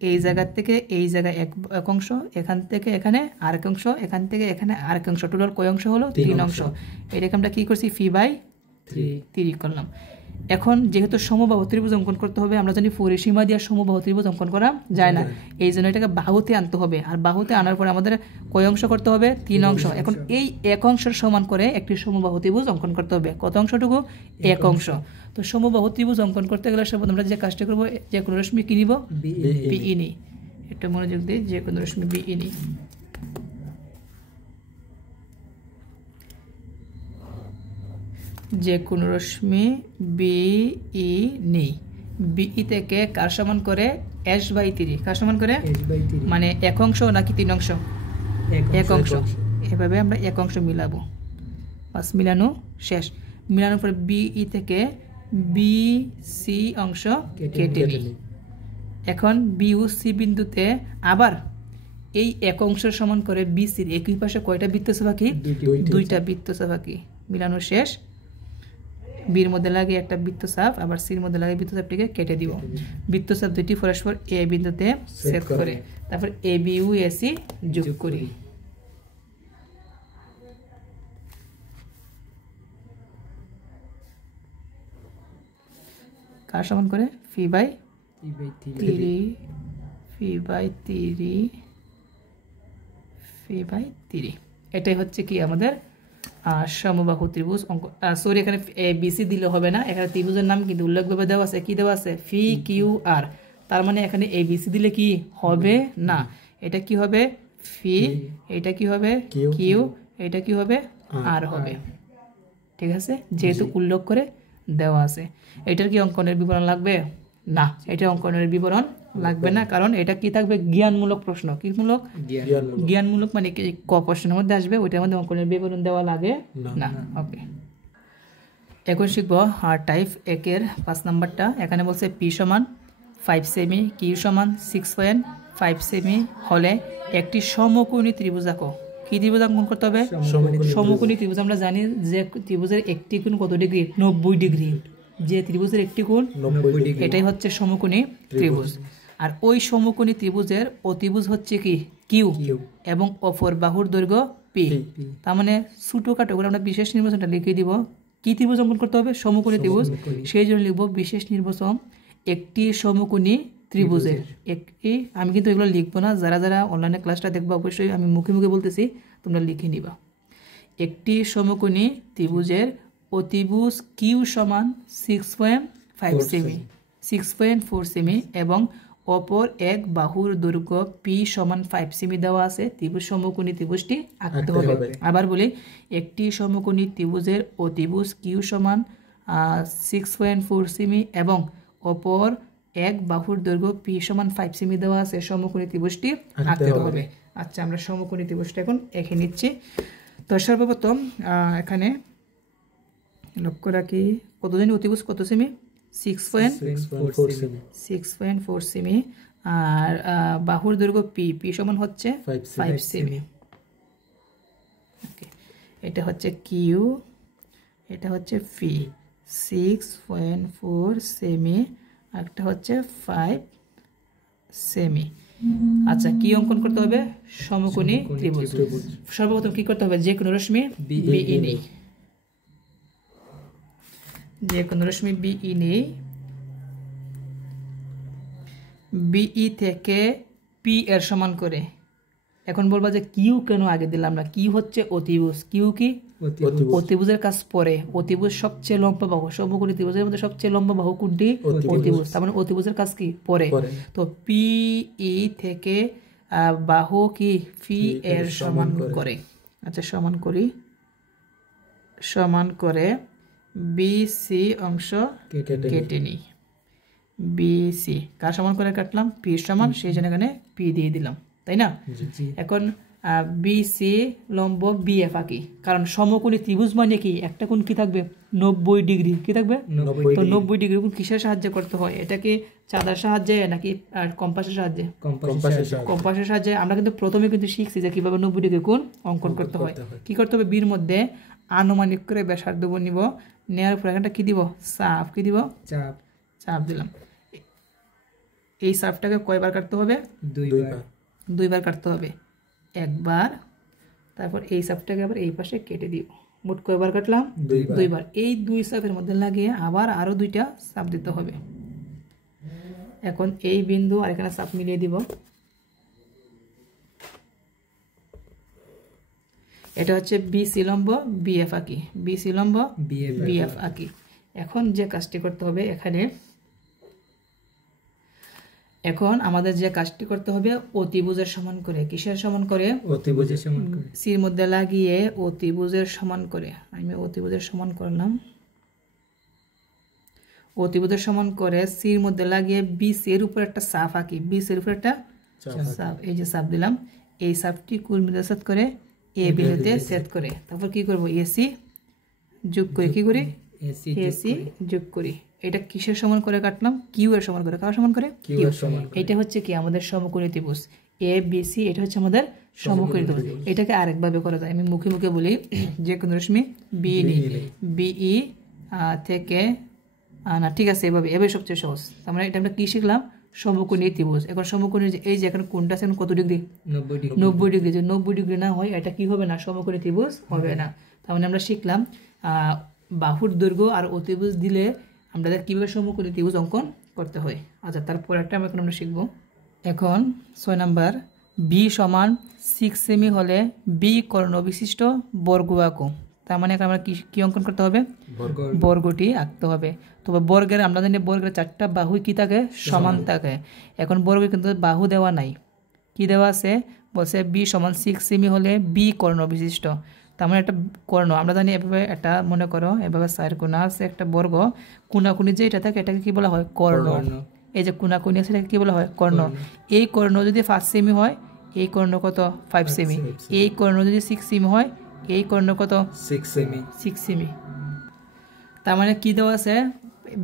এই জায়গার থেকে এই জায়গায় এক অংশ, এখান থেকে এখানে আরেক অংশ, এখান থেকে এখানে আরেক অংশ। টোটাল কয় অংশ হলো, 3 অংশ। এটাকে আমরা কি করছি, φ/3 করলাম। এখন যেহেতু সমবাহু ত্রিভুজ অঙ্কন করতে হবে, আমরা জানি পরিসীমা দিয়ে সমবাহু ত্রিভুজ অঙ্কন করা যায় না। এই জন্য এটাকে বাহুতে আনতে হবে। আর বাহুতে আনার পরে আমাদের কয় অংশ করতে হবে, 3 অংশ। এখন এই 1 অংশের সমান করে একটি সমবাহু ত্রিভুজ অঙ্কন করতে হবে। কত অংশটুকু, 1 অংশ। তো সমবাহু ত্রিভুজ অঙ্কন করতে গেলে সর্বপ্রথম আমরা যে কাজটা করবো, যে কোনো রশ্মি কি নিব, বিই নিই। এটা মনোযোগ দিয়ে, যে কোনো রশ্মি বিই নিই। যে কোনো রশ্মি বিই নেই। বিই থেকে কার সমান করে, s/3। কার সমান করে, মানে 1 অংশ নাকি 3 অংশ, 1 অংশ। এভাবে আমরা 1 অংশ মিলাবো। বাস, মিলানো শেষ। মিলানোর পরে বিই থেকে BC অংশ কেটে নিই। এখন বিউ সি বিন্দুতে আবার এই 1 অংশের সমান করে BCর একই পাশে কয়টা বৃত্তচাপ আঁকি, 2টা বৃত্তচাপ আঁকি। মিলানো শেষ। বির মধ্যে লাগে একটা বৃত্তচাপ, আবার সির মধ্যে লাগে বৃত্তচাপটিকে কেটে দিব। বৃত্তচাপ দুটি পরস্পর এ বিন্দুতে ছেদ করে। তারপর ABU AC যোগ করি। কার সমান করে, φ/3 এটাই হচ্ছে কি আমাদের সমবাহু ত্রিভুজ অঙ্ক। সরি, এখানে ABC দিলে হবে না, এখানে ত্রিভুজের নাম কিন্তু উল্লেখভাবে দেওয়া আছে। কি দেওয়া আছে, FQR। তার মানে এখানে ABC দিলে কি হবে না, এটা কি হবে, ফি, এটা কি হবে, কিউ, এটা কি হবে, আর হবে। ঠিক আছে, যেহেতু উল্লেখ করে দেওয়া আছে। এটার কি অঙ্কনের বিবরণ লাগবে না, এটা অঙ্কনের বিবরণ লাগবে না, কারণ এটা কি থাকবে, জ্ঞানমূলক প্রশ্ন। কি মূলক, জ্ঞানমূলক, মানে ক প্রশ্নের মধ্যে আসবে, ওইটার মধ্যে অঙ্কনের বিবরণ দেওয়া লাগে না। ওকে, এখন শিখবো টাইপ 1-এর 5 নাম্বারটা। এখানে বলছে পি সমান 5 সেমি, কিউ সমান 6.5 সেমি হলে একটি সমকোণী ত্রিভুজ আঁকো। কি ত্রিভুজ অঙ্কন করতে হবে, সমকোণী ত্রিভুজ। আমরা জানি যে ত্রিভুজের একটি কোণ কত ডিগ্রি, 90 ডিগ্রি। যে ত্রিভুজের একটি কোণ 90 ডিগ্রি, এটাই হচ্ছে সমকোণী ত্রিভুজ। আর ওই সমকোণী ত্রিভুজের অতিভুজ হচ্ছে কি, কিউ, এবং অপর বাহুর দৈর্ঘ্য পি। তার মানে ছোটখাটো করে আমরা বিশেষ নির্বাচনটা লিখে দিব। কি ত্রিভুজ অঙ্কন করতে হবে, সমকোণী ত্রিভুজ। সেই জন্য লিখবো বিশেষ নির্বাচন একটি সমকোণী ত্রিভুজের একটি। আমি কিন্তু এগুলো লিখবো না, যারা যারা অনলাইনে ক্লাসটা দেখবো অবশ্যই আমি মুখে মুখে বলতেছি, তোমরা লিখে নিবা। একটি সমকোণী ত্রিভুজের অতিভুজ কিউ সমান 6.5 সেমি, 6.4 সেমি, এবং অপর এক বাহুর দৈর্ঘ্য পি সমান 5 সেমি দেওয়া আছে। ত্রিভুজ সমকোণী ত্রিভুজটি আঁকতে হবে। আবার বলি, একটি সমকোণী ত্রিভুজের অতিভুজ কিউ সমান 6.4 সেমি এবং অপর এক বাহুর দৈর্ঘ্য পি সমান 5 সেমি দেওয়া আছে। সমকোণী ত্রিভুজটি আঁকতে হবে। আচ্ছা, আমরা সমকোণী ত্রিভুজটা এখন এঁকে নিচ্ছি। তো সর্বপ্রথম এখানে লক্ষ্য রাখি, কত জানি অতিভুজ কত সেমি, 6.4 সেমি, আর বাহুর দৈর্ঘ্য পি, পি সমান হচ্ছে 5 সেমি। ওকে, এটা হচ্ছে কিউ, এটা হচ্ছে ফি 6.4 সেমি, একটা হচ্ছে 5 সেমি। আচ্ছা, কি অঙ্কন করতে হবে? সমকোণী ত্রিভুজ। সর্বপ্রথম কি করতে হবে? যে কোনো রশ্মি বিই নেই, যে কোনো রশ্মি বিই নেই, বিই থেকে পি এর সমান করে। এখন বলবা যে কিউ কেন আগে দিলাম না? কিউ হচ্ছে অতিভুজ। কিউ কি? অতিভুজের কাজ পরে। অতিভুজ সবচেয়ে লম্বা বাহু, সমকোণী ত্রিভুজের মধ্যে সবচেয়ে লম্বা বাহু কোনটি? অতিভুজ। তার মানে অতিভুজের কাজ কি? পরে। তো পিই থেকে বাহু কি ফি এর সমান করে। আচ্ছা, সমান করি। সমান করে বিসি অংশ কেটে নিই। বিসি কার সমান করে কাটলাম? পি সমান, সেই জন্য এখানে পি দিয়ে দিলাম, তাই না? এখন বিসি লম্ব বিএফ আঁকি, কারণ সমকোণী ত্রিভুজ মানে কি? একটা কোণ কি থাকবে? 90 ডিগ্রি। কি থাকবে? তো 90 ডিগ্রি কোণ কিসের সাহায্যে করতে হয়? এটা কি চাঁদার সাহায্যে নাকি কম্পাসের সাহায্যে? কম্পাসের সাহায্যে। আমরা কিন্তু প্রথমে কিন্তু শিখছি যে কিভাবে 90 ডিগ্রি কোণ অঙ্কন করতে হয়। কি করতে হবে? বির মধ্যে আনুমানিক করে ব্যাসার্ধ নিব, নেওয়ার পর এখানটা কি দিব? চাপ। কি দিব? চাপ দিলাম। এই চাপটাকে কয়বার কাটতে হবে? দুইবার কাটতে হবে। একবার, তারপর এই চাপটাকে আবার এই পাশে কেটে দিব। মোট কয়বার কাটলাম? দুইবার। এই দুই চাপের মধ্যে লাগিয়ে আবার আরো দুইটা চাপ দিতে হবে। এখন এই বিন্দু আর এখানে চাপ মিলিয়ে দিব। এটা হচ্ছে বিসি লম্ব বিএফ আঁকি, বিসি লম্ব বিএফ আঁকি। এখন যে কাজটি করতে হবে এখানে, এখন আমাদের যে কাজটি করতে হবে অতিভুজের সমান করে। কিসের সমান করে? অতিভুজের সমান করে। সির মধ্যে লাগিয়ে অতিভুজের সমান করে। আমি অতিভুজের সমান করলাম। অতিভুজের সমান করে সির মধ্যে লাগিয়ে বিসি এর উপর একটা চাপ আঁকি। বিসি এর উপর একটা চাপ, এই যে চাপ দিলাম। এই চাপটি কুলমিতে সেট করে এ বিন্দুতে সেট করে তারপর কি করব? এসি যোগ করি। কি করি? এসি যোগ করি। এটা কিসের সমান করে কাটলাম? কিউ এর সমান করে। কার সমান করে? কিউ এর সমান। এটা হচ্ছে কি আমাদের সমকোণী ত্রিভুজ এ বি সি। এটা হচ্ছে আমাদের সমকোণী ত্রিভুজ। এটাকে আরেকভাবে করা যায়, আমি মুখে মুখে বলি। যে কোনো রশ্মি বিই থেকে না, ঠিক আছে, এভাবে সবচেয়ে সহজ। তার মানে এটা আমরা কি শিখলাম? সমকোণী ত্রিভুজ। এখন সমকোণী এই যে এখন কোণটা আছে কত ডিগ্রি? 90 ডিগ্রি। যে 90 ডিগ্রি না হয় এটা কি হবে না? সমকোণী ত্রিভুজ হবে না। তার মানে আমরা শিখলাম বাহুর দৈর্ঘ্য আর অতিভুজ দিলে আমাদের কিভাবে সমকোণী ত্রিভুজ অঙ্কন করতে হয়। আচ্ছা, তারপর একটা এখন আমরা শিখব। এখন 6 নাম্বার, বি সমান 6 সেমি হলে বি কর্ণ বিশিষ্ট বর্গ আঁকো। তার মানে আমরা কি অঙ্কন করতে হবে? বর্গটি আঁকতে হবে। তবে বর্গের আমরা জানি বর্গের 4টা বাহু কি থাকে? সমান থাকে। এখন বর্গে কিন্তু বাহু দেওয়া নাই। কি দেওয়া আছে? বলছে বি সমান 6 সেমি হলে বি কর্ণ বিশিষ্ট। তার মানে একটা কর্ণ আমরা জানি এভাবে, একটা মনে করো এভাবে 4 কোণা আছে একটা বর্গ, কোণাকুণি যে এটা থাকে এটাকে কি বলা হয়? কর্ণ। এই যে কোণাকুণি আছে এটাকে কি বলা হয়? কর্ণ। এই কর্ণ যদি 5 সেমি হয়, এই কর্ণ কত? 5 সেমি। এই কর্ণ যদি 6 সেমি হয়, এই কর্ণ কত? 6 সেমি। তার মানে কি দেওয়া আছে?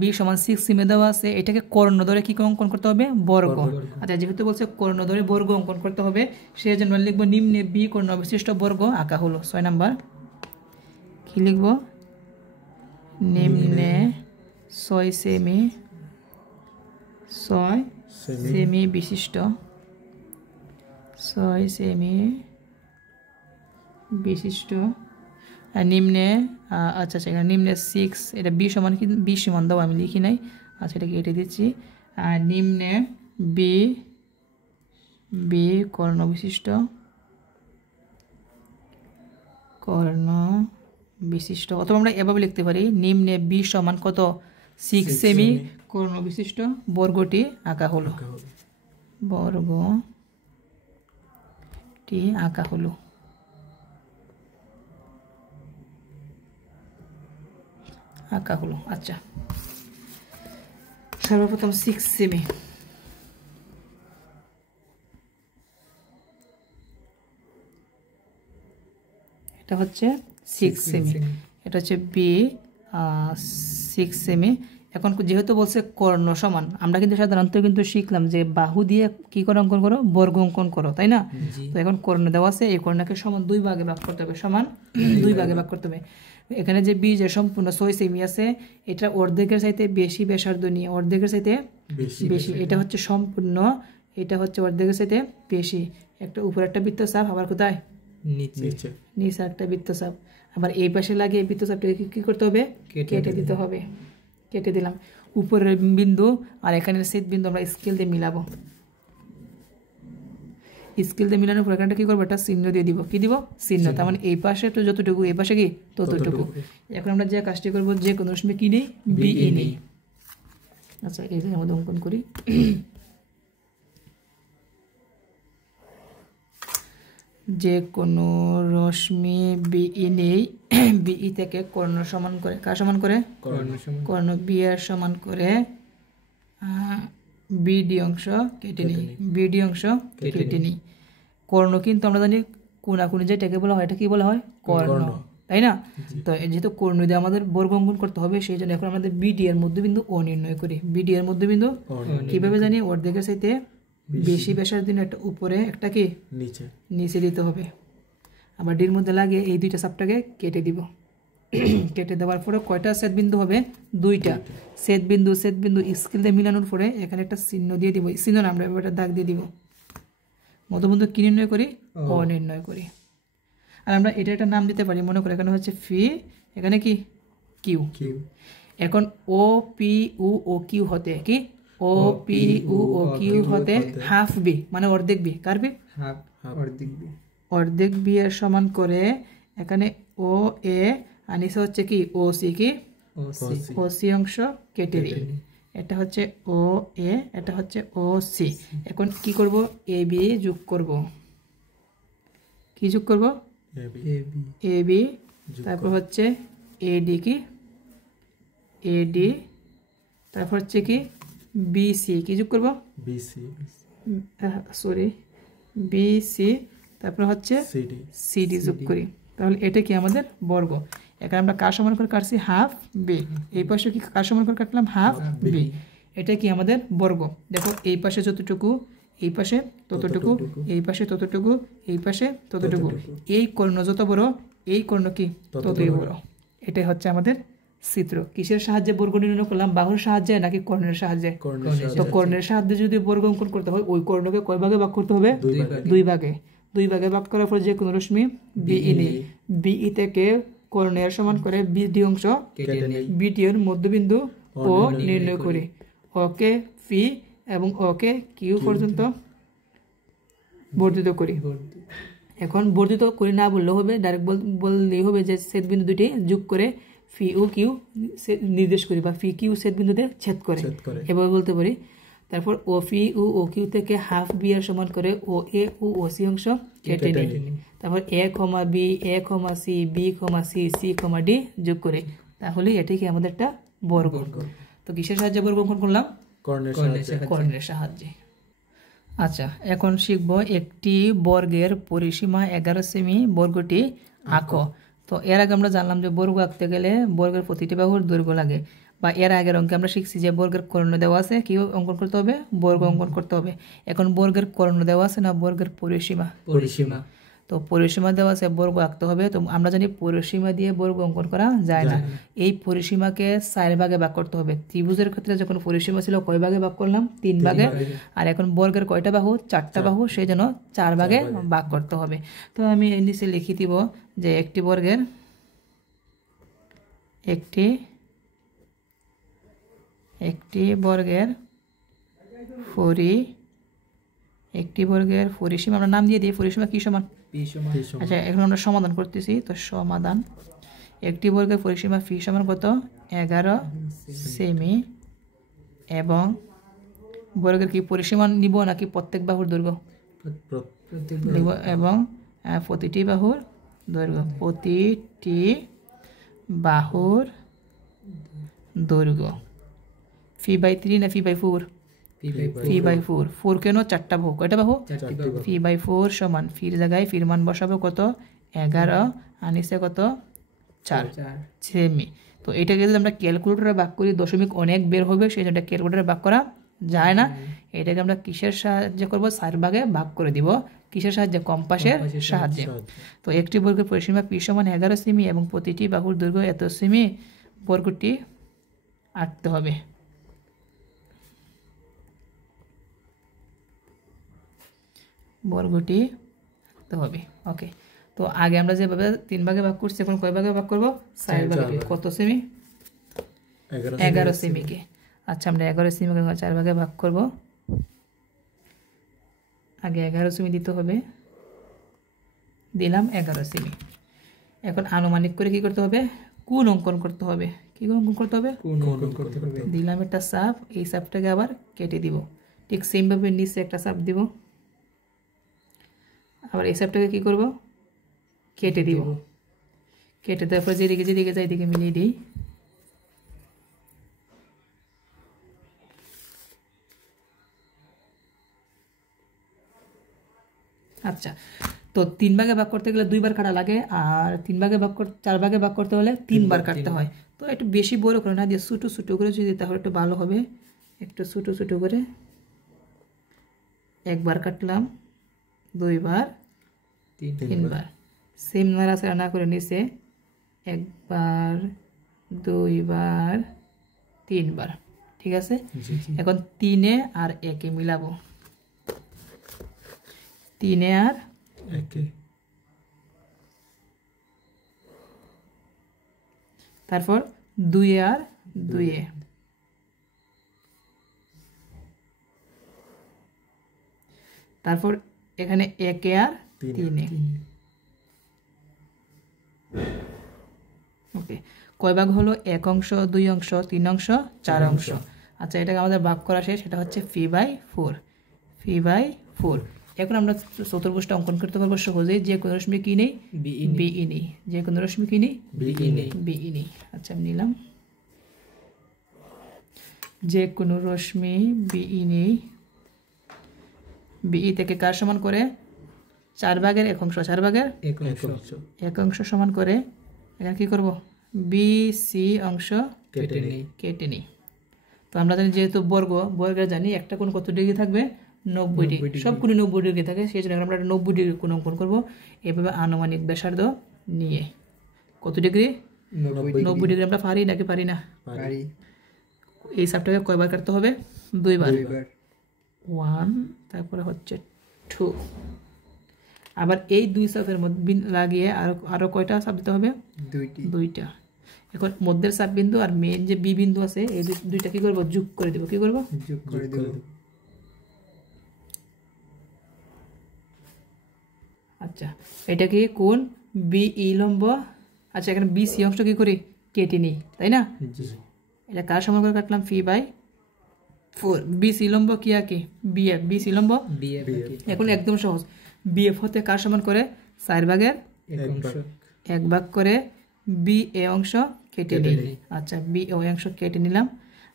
বি সমান 6 সেমি দেওয়া আছে। এটাকে কর্ণ ধরে কি অঙ্কন করতে হবে? বর্গ। আচ্ছা, যেহেতু বলছে কর্ণ ধরে বর্গ অঙ্কন করতে হবে, সেই জন্য লিখবো নিম্নে বি কর্ণ বিশিষ্ট বর্গ আঁকা হলো। 6 নাম্বার কি লিখবো? নিম্নে 6 সেমি বিশিষ্ট 6 সেমি বিশিষ্ট নিম্নে, আচ্ছা সেখানে নিম্নে 6, এটা বি সমান কি? বি সমান দাও, আমি লিখি নাই। আচ্ছা, এটা কেটে দিচ্ছি। আর নিম্নে বি কর্ণ বিশিষ্ট অথবা আমরা এভাবে লিখতে পারি, নিম্নে বি সমান কত? 6 সেমি কর্ণ বিশিষ্ট বর্গটি আঁকা হলো। বর্গটি আঁকা হলো। আচ্ছা, সর্বপ্রথম 6 সেমি। এটা হচ্ছে 6 সেমি, এটা হচ্ছে বি 6 সেমি। এখন যেহেতু বলছে কর্ণ সমান, আমরা কিন্তু সাধারণত কিন্তু শিখলাম যে বাহু দিয়ে কি করে অঙ্কন করো? বর্গ অঙ্কন করো, তাই না? তো এখন কর্ণ দেওয়া আছে, এই কর্ণকে সমান 2 ভাগে ভাগ করতে হবে। সমান 2 ভাগে ভাগ করতে হবে। এখানে যে বি যে সম্পূর্ণ 6 সেমি আছে, এটা অর্ধেকের চাইতে বেশি ব্যাসার্ধ নিয়ে, অর্ধেকের চাইতে বেশি, এটা হচ্ছে সম্পূর্ণ, এটা হচ্ছে অর্ধেকের চাইতে বেশি। একটা উপরে একটা বৃত্তচাপ, আবার কোথায় নিচে একটা বৃত্তচাপ, আবার এই পাশে লাগিয়ে বৃত্তচাপটাকে কি করতে হবে, কেটে দিতে হবে। কেটে দিলাম। উপরের বিন্দু আর এখানের ছেদ বিন্দু আমরা স্কেল দিয়ে মিলাবো। স্কেল দিয়ে মিলানোর পর এখানটা কি করবো, একটা চিহ্ন দিয়ে দিব। কি দিব? চিহ্ন। তার মানে এই পাশে তো যতটুকু, এই পাশে কি ততটুকু। এখন আমরা যে কাজটি করবো, যে কোনো সময় কি নেই, বিই নেই। আচ্ছা, এই যে আমাদের অঙ্কন করি। যে কোনো রশ্মি বিই নেই, বিই থেকে কর্ণ সমান করে, কার সমান করে, কর্ণ বি এর সমান করে বিডি অংশ কেটে নিই, বিডি অংশ কেটে নিই। কর্ণ কিন্তু আমরা জানি কোনাকুনি যেটাকে বলা হয়, এটা কি বলা হয়, কর্ণ, তাই না? তো যেহেতু কর্ণ দিয়ে আমাদের বর্গ অঙ্কন করতে হবে, সেই জন্য এখন আমাদের বিডি এর মধ্যবিন্দু ও নির্ণয় করি। বিডি এর মধ্যবিন্দু কিভাবে জানি, অর্ধেকের চাইতে বেশি ব্যাসার্ধ একটা উপরে, একটা কি নিচে দিতে হবে। আবার ডির মধ্যে লাগিয়ে এই দুইটা চাপটাকে কেটে দিব। কেটে দেওয়ার পরে কয়টা ছেদ বিন্দু হবে, দুইটা ছেদ বিন্দু। স্কেল দিয়ে মিলানোর পরে এখানে একটা চিহ্ন দিয়ে দিব। চিহ্ন না, আমরা এবার একটা দাগ দিয়ে দিব। মধ্যবিন্দু কি নির্ণয় করি, ও নির্ণয় করি। আর আমরা এটা একটা নাম দিতে পারি, মনে করি এখানে হচ্ছে ফি, এখানে কি কিউ। এখন O P U O Q হতে কি, O P U O Q হতে হাফ বি, মানে অর্ধেক বি। কার বি? অর্ধেক বি। অর্ধেক বি এর সমান করে এখানে ও এ আর নিচে হচ্ছে কি ও সি, কি ও সি অংশ কেটে দিই। এটা হচ্ছে ও এ, এটা হচ্ছে ও সি। এখন কি করব, এ বি যোগ করব। কি যোগ করব? A B. তারপর হচ্ছে এডি, কি এডি। তারপর হচ্ছে কি বিসি, কি যোগ করব? বিসি। তারপর হচ্ছে সিডি যোগ করি। তাহলে এটা কি আমাদের বর্গ। এখানে আমরা কার সমান করে কাটছি, হাফ বি। এই পাশে কি কার সমান করে কাটলাম, হাফ বি। এটা কি আমাদের বর্গ। দেখো এই পাশে যতটুকু, এই পাশে ততটুকু, এই পাশে ততটুকু, এই পাশে ততটুকু। এই কর্ণ যত বড়, এই কর্ণ কি ততই বড়। এটাই হচ্ছে আমাদের চিত্র। কিসের সাহায্যে বর্গ নির্ণয় করলাম, বাহুর সাহায্যে নাকি কর্ণের সাহায্যে? তো কর্ণের সাহায্যে যদি বর্গ অঙ্কন করতে হয়, ওই কর্ণকে কয় ভাগে ভাগ করতে হবে, দুই ভাগে। দুই ভাগে ভাগ করার পর যে কোনো রশ্মি বিই নেই, বিই থেকে কর্ণের সমান করে বিডি অংশ, বিডি এর মধ্যবিন্দু ও নির্ণয় করি। ওকে ফি এবং ওকে কিউ পর্যন্ত বর্ধিত করি। এখন বর্ধিত করি না বললেও হবে, ডাইরেক্ট বললেই হবে যে ছেদ বিন্দু দুটি যোগ করে ফি ও কিউ নির্দেশ করি, বা ফি কিউ ছেদ বিন্দুতে ছেদ করে, এভাবে বলতে পারি। তারপর ও ফি ও কিউ থেকে হাফ বি এর সমান করে ও এ ও সি অংশ কেটে নিই। তারপর এ কমা বি, এ কমা C, B comma C, c comma D যোগ করে। তাহলে এটাই কি আমাদের একটা বর্গ। তো কিসের সাহায্যে বর্গ অঙ্কন করলাম, কর্ণের সাহায্যে। আচ্ছা, এখন শিখব একটি বর্গের পরিসীমা 11 সেমি, বর্গটি আঁকো। তো এর আগে আমরা জানলাম যে বর্গ আঁকতে গেলে বর্গের প্রতিটি বাহুর দৈর্ঘ্য লাগে, বা এর আগের অঙ্কে আমরা শিখছি যে বর্গের কর্ণ দেওয়া আছে, কি অঙ্কন করতে হবে, বর্গ অঙ্কন করতে হবে। এখন বর্গের কর্ণ দেওয়া আছে না বর্গের পরিসীমা, তো পরিসীমা দেওয়া আছে, বর্গ আঁকতে হবে। তো আমরা জানি পরিসীমা দিয়ে বর্গ অঙ্কন করা যায় না। এই পরিসীমাকে 4 ভাগে ভাগ করতে হবে। ত্রিভুজের ক্ষেত্রে যখন পরিসীমা ছিল কয় ভাগে ভাগ করলাম, 3 ভাগে। আর এখন বর্গের কয়টা বাহু, 4টা বাহু, সেই জন্য 4 ভাগে ভাগ করতে হবে। তো আমি এই নিচে লিখে দিব যে একটি বর্গের পরিসীমা আমরা নাম দিয়ে দিই, পরিসীমা কি সমান। আচ্ছা, এখন আমরা সমাধান করতেছি। তো সমাধান, একটি বর্গের পরিসীমা ফি সমান কত, 11 সেমি, এবং বর্গের কি পরিসীমা নিব নাকি প্রত্যেক বাহুর দৈর্ঘ্য নিব, এবং প্রতিটি বাহুর দৈর্ঘ্য, প্রতিটি বাহুর দৈর্ঘ্য। ফি বাই 3 না ফি বাই 4, ফি বাই 4 কেন, 4টা বাহু, কয়টা বাহু, ফি বাই 4 সমান, ফির জায়গায় ফির মান বসাবো কত, 11, আর নিচে কত, 4 সেমি। তো এটাকে যদি আমরা ক্যালকুলেটরে ভাগ করি, দশমিক অনেক বের হবে, সেই জন্য ক্যালকুলেটরে ভাগ করা যায় না। এটাকে আমরা কিসের সাহায্যে করব? 4 ভাগে ভাগ করে দিব। কিসের সাহায্যে? কম্পাসের সাহায্যে। তো একটি বর্গের পরিসীমা p সমান 11 সেমি এবং প্রতিটি বাহুর দৈর্ঘ্য এত সেমি, বর্গটি আঁকতে হবে। বর্গটি আঁকতে হবে। ওকে, তো আগে আমরা যেভাবে 3 ভাগে ভাগ করছি, এখন কয় ভাগে ভাগ করব? 4 ভাগে। কত সেমি? 11 সেমিকে। আচ্ছা, আমরা 11 সেমিকে 4 ভাগে ভাগ করব। আগে 11 সেমি দিতে হবে, দিলাম 11 সেমি। এখন আনুমানিক করে কি করতে হবে? কোণ অঙ্কন করতে হবে। কি অঙ্কন করতে হবে? কোণ অঙ্কন করতে হবে। দিলাম একটা চাপ, এই চাপটাকে আবার কেটে দিব। ঠিক সেমভাবে নিচে একটা চাপ দিব, আবার এই চাপটাকে কি করব? কেটে দিব। কেটে দেওয়ার পর যেদিকে যেদিকে যাই দিকে মিলিয়ে দিই। আচ্ছা, তো 3 ভাগে ভাগ করতে গেলে 2 বার কাটা লাগে, আর 3 ভাগে ভাগ করতে 4 ভাগে ভাগ করতে হলে 3 বার কাটতে হয়। তো একটু বেশি বড় করে না দিয়ে ছোটো ছোটো করে যদি, তাহলে একটু ভালো হবে। একটু ছোটো ছোটো করে 1 বার কাটলাম, 2 বার, 3 বার। সেম নাড়াচাড়া না করে নিচে 1 বার, 2 বার, 3 বার। ঠিক আছে, এখন 3 আর 1 মিলাবো। 3 আর 1, তারপর 2 আর 2, তারপর এখানে 1 আর 3। ওকে, কয় ভাগ হলো? 1 অংশ, 2 অংশ, 3 অংশ, 4 অংশ। আচ্ছা, এটাকে আমাদের ভাগ করা শেষ। এটা হচ্ছে p/4। p/4। এখন আমরা চতুর্ভুজটা অঙ্কন করতে পারবো সহজেই। যে কোনো রশ্মি কি নেই? BE নেই। যে কোনো রশ্মি কি নেই? BE নেই। আচ্ছা, আমি নিলাম। যে কোনো রশ্মি BE নেই। BE থেকে কার সমান করে? 4 ভাগের 1 অংশ। 4 ভাগের 1 অংশ সমান করে এখানে কি করব? BC অংশ কেটে নিই। তো আমরা জানি যেহেতু বর্গের জানি একটা কোণ কত ডিগ্রি থাকবে? 90 ডিগ্রি। সব কোণে 90 ডিগ্রি থাকে, সেই জন্য আমরা 90 ডিগ্রি কোণ অঙ্কন করবো। এভাবে আনুমানিক ব্যাসার্ধ নিয়ে। কত ডিগ্রি? 90 ডিগ্রি। আমরা পারি নাকি পারি না? পারি। এই চাপটাকে কয়বার কাটতে হবে? 2 বার। 1, তারপরে হচ্ছে 2। আবার এই 2 চাপের মধ্যে লাগিয়ে আরো কয়টা চাপ দিতে হবে? 2টা। এখন মধ্যের চাপ বিন্দু আর মেইন যে বি বিন্দু আছে, এই দুইটা কি করব? যোগ করে দেব। কি করব? যোগ করে দেব। আচ্ছা, এটা কি কোণ BE লম্ব। আচ্ছা, এখানে BC অংশ কি করি? কেটে নিই, তাই না? এটা কার সমান করে কাটলাম? p/4। BC লম্ব কি আঁকি? BF। BC লম্ব BF। এখন একদম সহজ। BF হতে কার সমান করে? 4 ভাগের 1 ভাগ করে BA অংশ কেটে নিই। আচ্ছা, BA অংশ কেটে নিলাম।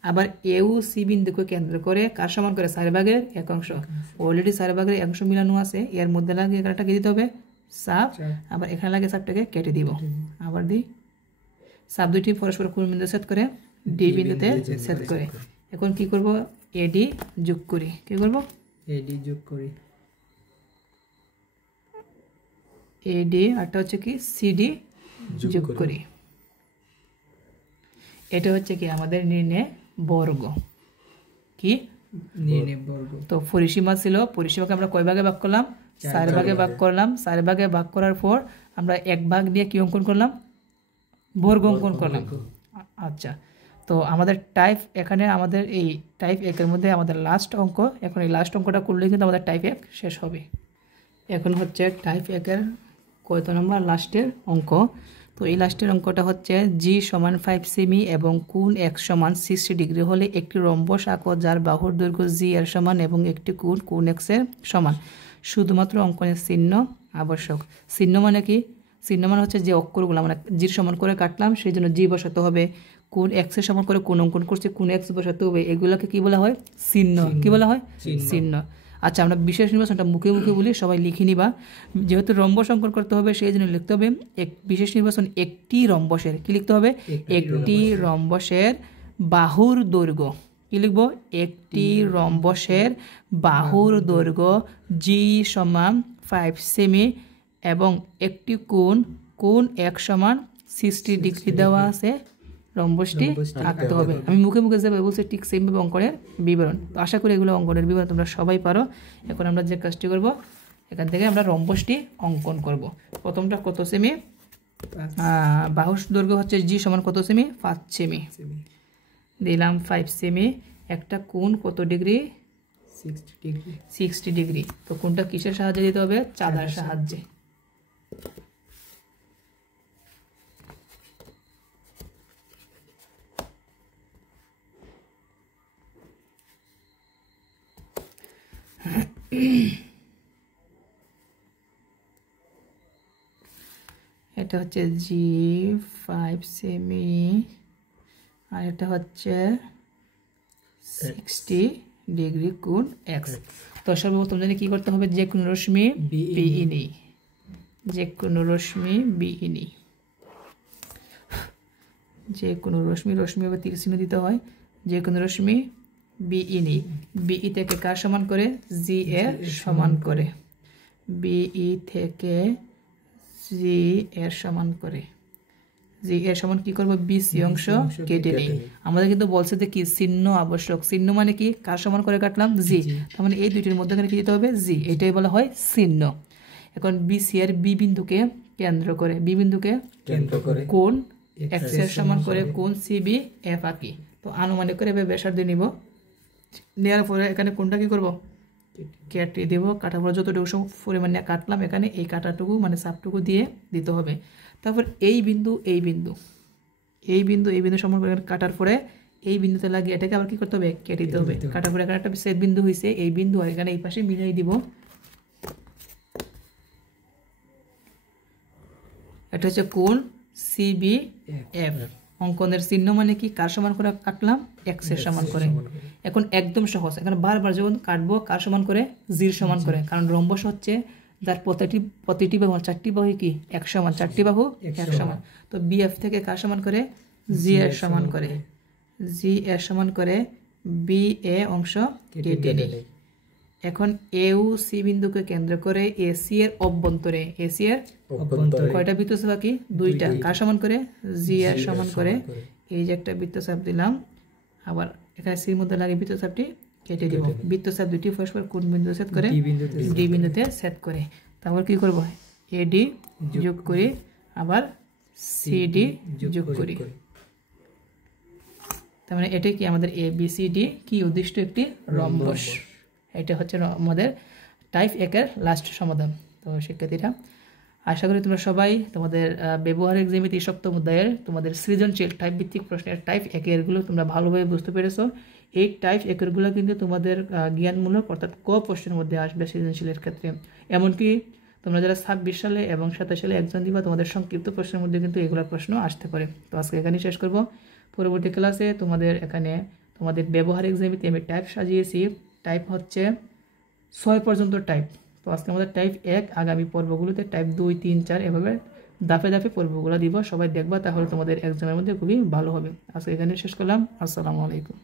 আবার AOC বিন্দুকে কেন্দ্র করে কার সমান করে? 4 ভাগের 1 অংশ। অলরেডি 4 ভাগের 1 অংশ মিলানো আছে, এর মধ্যে লাগিয়ে এখানটা কি দিতে হবে? চাপ। আবার এখানে লাগে চাপটাকে কেটে দিব। আবার দিই। চাপ দুইটি পরস্পর কোন বিন্দু ছেদ করে? D বিন্দুতে ছেদ করে। এখন কি করব? AD যোগ করি। কি করব? AD যোগ করি। AD আরটা হচ্ছে কি? CD যোগ করি। এটা হচ্ছে কি আমাদের নির্ণয় বর্গ। কি? নির্ণয় বর্গ। তো পরিসীমা ছিল, পরিসীমাকে আমরা কয় ভাগে ভাগ করলাম? 4 ভাগে ভাগ করলাম। 4 ভাগে ভাগ করার পর আমরা 1 ভাগ দিয়ে কি অঙ্কন করলাম? বর্গ অঙ্কন করলাম। আচ্ছা, তো আমাদের টাইপ এখানে আমাদের এই টাইপ 1 এর মধ্যে আমাদের লাস্ট অঙ্ক। এখন এই লাস্ট অঙ্কটা করলেই কিন্তু আমাদের টাইপ 1 শেষ হবে। এখন হচ্ছে টাইপ 1 এর কত নম্বর? লাস্টের অঙ্ক। তো এই লাস্টের অঙ্কটা হচ্ছে G সমান 5 সেমি এবং কোণ X সমান 60 ডিগ্রি হলে একটি রম্বস আঁকো যার বাহুর দৈর্ঘ্য G এর সমান এবং একটি কোণ X এর সমান। শুধুমাত্র অঙ্কনের চিহ্ন আবশ্যক। চিহ্ন মানে কি? চিহ্ন মানে হচ্ছে যে অক্ষরগুলো আমরা G সমান করে কাটলাম, সেই জন্য G বসাতে হবে। কোণ X এর সমান করে কোণ অঙ্কন করছে, কোণ X বসাতে হবে। এগুলোকে কি বলা হয়? চিহ্ন। কি বলা হয়? চিহ্ন। আচ্ছা, আমরা বিশেষ নির্বাচনটা মুখে মুখে বলি, সবাই লিখে নিবা। যেহেতু রম্বস অঙ্কন করতে হবে, সেই জন্য লিখতে হবে বিশেষ নির্বাচন একটি রম্বসের। কি লিখতে হবে? একটি রম্বসের বাহুর দৈর্ঘ্য। কি লিখব, একটি রম্বসের বাহুর দৈর্ঘ্য জি সমান 5 সেমি এবং একটি কোণ এক সমান 60 ডিগ্রি দেওয়া আছে, রম্বসটি আঁকতে হবে। আমি মুখে মুখে যেভাবে বলছি ঠিক সেইভাবে অঙ্কনের বিবরণ। তো আশা করি এগুলো অঙ্কনের বিবরণ তোমরা সবাই পারো। এখন আমরা যে কাজটি করব, এখান থেকে আমরা রম্বসটি অঙ্কন করব। প্রথমটা কত সেমি, বাহুর দৈর্ঘ্য হচ্ছে জি সমান কত সেমি, 5 সেমি দিলাম, 5 সেমি। একটা কোণ কত ডিগ্রি, 60 ডিগ্রি। তো কোণটা কিসের সাহায্যে দিতে হবে, চাঁদার সাহায্যে। এটা হচ্ছে জি 5 সেমি আর এটা হচ্ছে 60 ডিগ্রি কোণ এক্স। তো সর্বপ্রথম জানি কি করতে হবে, যে কোনো রশ্মি বিই নেই, যে কোনো রশ্মি বিই নেই, যে কোনো রশ্মি হবে তীর চিহ্ন দিতে হয়। যে কোনো রশ্মি বিই নেই, বিই থেকে কার সমান করে, জি এর সমান করে, বিই থেকে জি এর সমান করে। জি এর সমান কি করব, বিসি অংশ কেটে নেই। আমাদের কিন্তু বলছে যে কি চিহ্ন আবশ্যক, চিহ্ন মানে কি, কার সমান করে কাটলাম, জি। তার মানে এই দুইটির মধ্যখানে কি দিতে হবে, জি, এটাই বলা হয় চিহ্ন। এখন বিসি এর বি বিন্দুকে কেন্দ্র করে, বি বিন্দুকে কেন্দ্র করে কোণ এক্স এর সমান করে কোণ সিবি এফ আঁকি। তো আনুমানিক করে এভাবে ব্যাসার্ধ নিব, নেওয়ার পরে এখানে কোণটা কি করব, কেটে দেব। কাটার পর যতটুকু পরিমাণ নিয়ে কাটলাম এখানে এই কাটাটুকু মানে চাপটুকু দিয়ে দিতে হবে। তারপর এই বিন্দু সমান করে কাটার পরে এই বিন্দুতে লাগিয়ে এটাকে আবার কি করতে হবে, কেটে দিতে হবে। কাটার পরে এখানে একটা ছেদ বিন্দু হয়েছে, এই বিন্দু আর এখানে এই পাশে মিলিয়ে দিব। এটা হচ্ছে কোণ সিবি এফ। অঙ্কনের চিহ্ন মানে কি, কার সমান করে কাটলাম, এক্স এর সমান করে। এখন একদম সহজ, এখানে বারবার যখন কাটবো কার সমান করে, জির সমান করে, কারণ রম্বস হচ্ছে যার প্রতিটি বাহু 4টি বাহু কি এক সমান, 4টি বাহু এক সমান। তো বিএফ থেকে কার সমান করে, জি এর সমান করে, জি এর সমান করে বি এ অংশ কেটে নেই। এখন এউ সি বিন্দুকে কেন্দ্র করে এসি এর অভ্যন্তরে, এসি এর কয়টা বৃত্তচাপ বাকি, 2টা, কার সমান করে, জি এর সমান করে। এই যে একটা বৃত্তচাপ দিলাম, আবার এখানে সির মধ্যে লাগে বৃত্তচাপটি কেটে দিব। বৃত্তচাপ দুটি পরস্পর কোন বিন্দুতে ছেদ করে, ডি বিন্দুতে ছেদ করে। তারপর কি করব, এডি যোগ করি, আবার সিডি যোগ করি। তার মানে এটা কি আমাদের এ বি সি ডি কি উদ্দিষ্ট একটি রম্বস। এটা হচ্ছে আমাদের টাইপ 1 এর লাস্ট সমাধান। তো শিক্ষার্থীরা আশা করি তোমরা সবাই তোমাদের ব্যবহারিক জ্যামিতি সপ্তম অধ্যায়ের তোমাদের সৃজনশীল টাইপ ভিত্তিক প্রশ্নের টাইপ 1 এরগুলো তোমরা ভালোভাবে বুঝতে পেরেছো। এই টাইপ 1 এরগুলো কিন্তু তোমাদের জ্ঞানমূলক অর্থাৎ ক প্রশ্নের মধ্যে আসবে সৃজনশীলের ক্ষেত্রে। এমনকি তোমরা যারা 26 সালে এবং 27 সালে এক্সাম দিবা তোমাদের সংক্ষিপ্ত প্রশ্নের মধ্যে কিন্তু এগুলো প্রশ্ন আসতে পারে। তো আজকে এখানেই শেষ করব। পরবর্তী ক্লাসে তোমাদের এখানে তোমাদের ব্যবহারিক জ্যামিতি আমি টাইপ সাজিয়েছি, টাইপ হচ্ছে 6 পর্যন্ত টাইপ। তো আজকে আমাদের টাইপ 1, আগামী পর্বগুলোতে টাইপ 2, 3, 4 এভাবে ধাপে ধাপে পর্বগুলো দিব। সবাই দেখবা, তাহলে তোমাদের এক্সামের মধ্যে খুবই ভালো হবে। আজকে এখানে শেষ করলাম। আসসালামু আলাইকুম।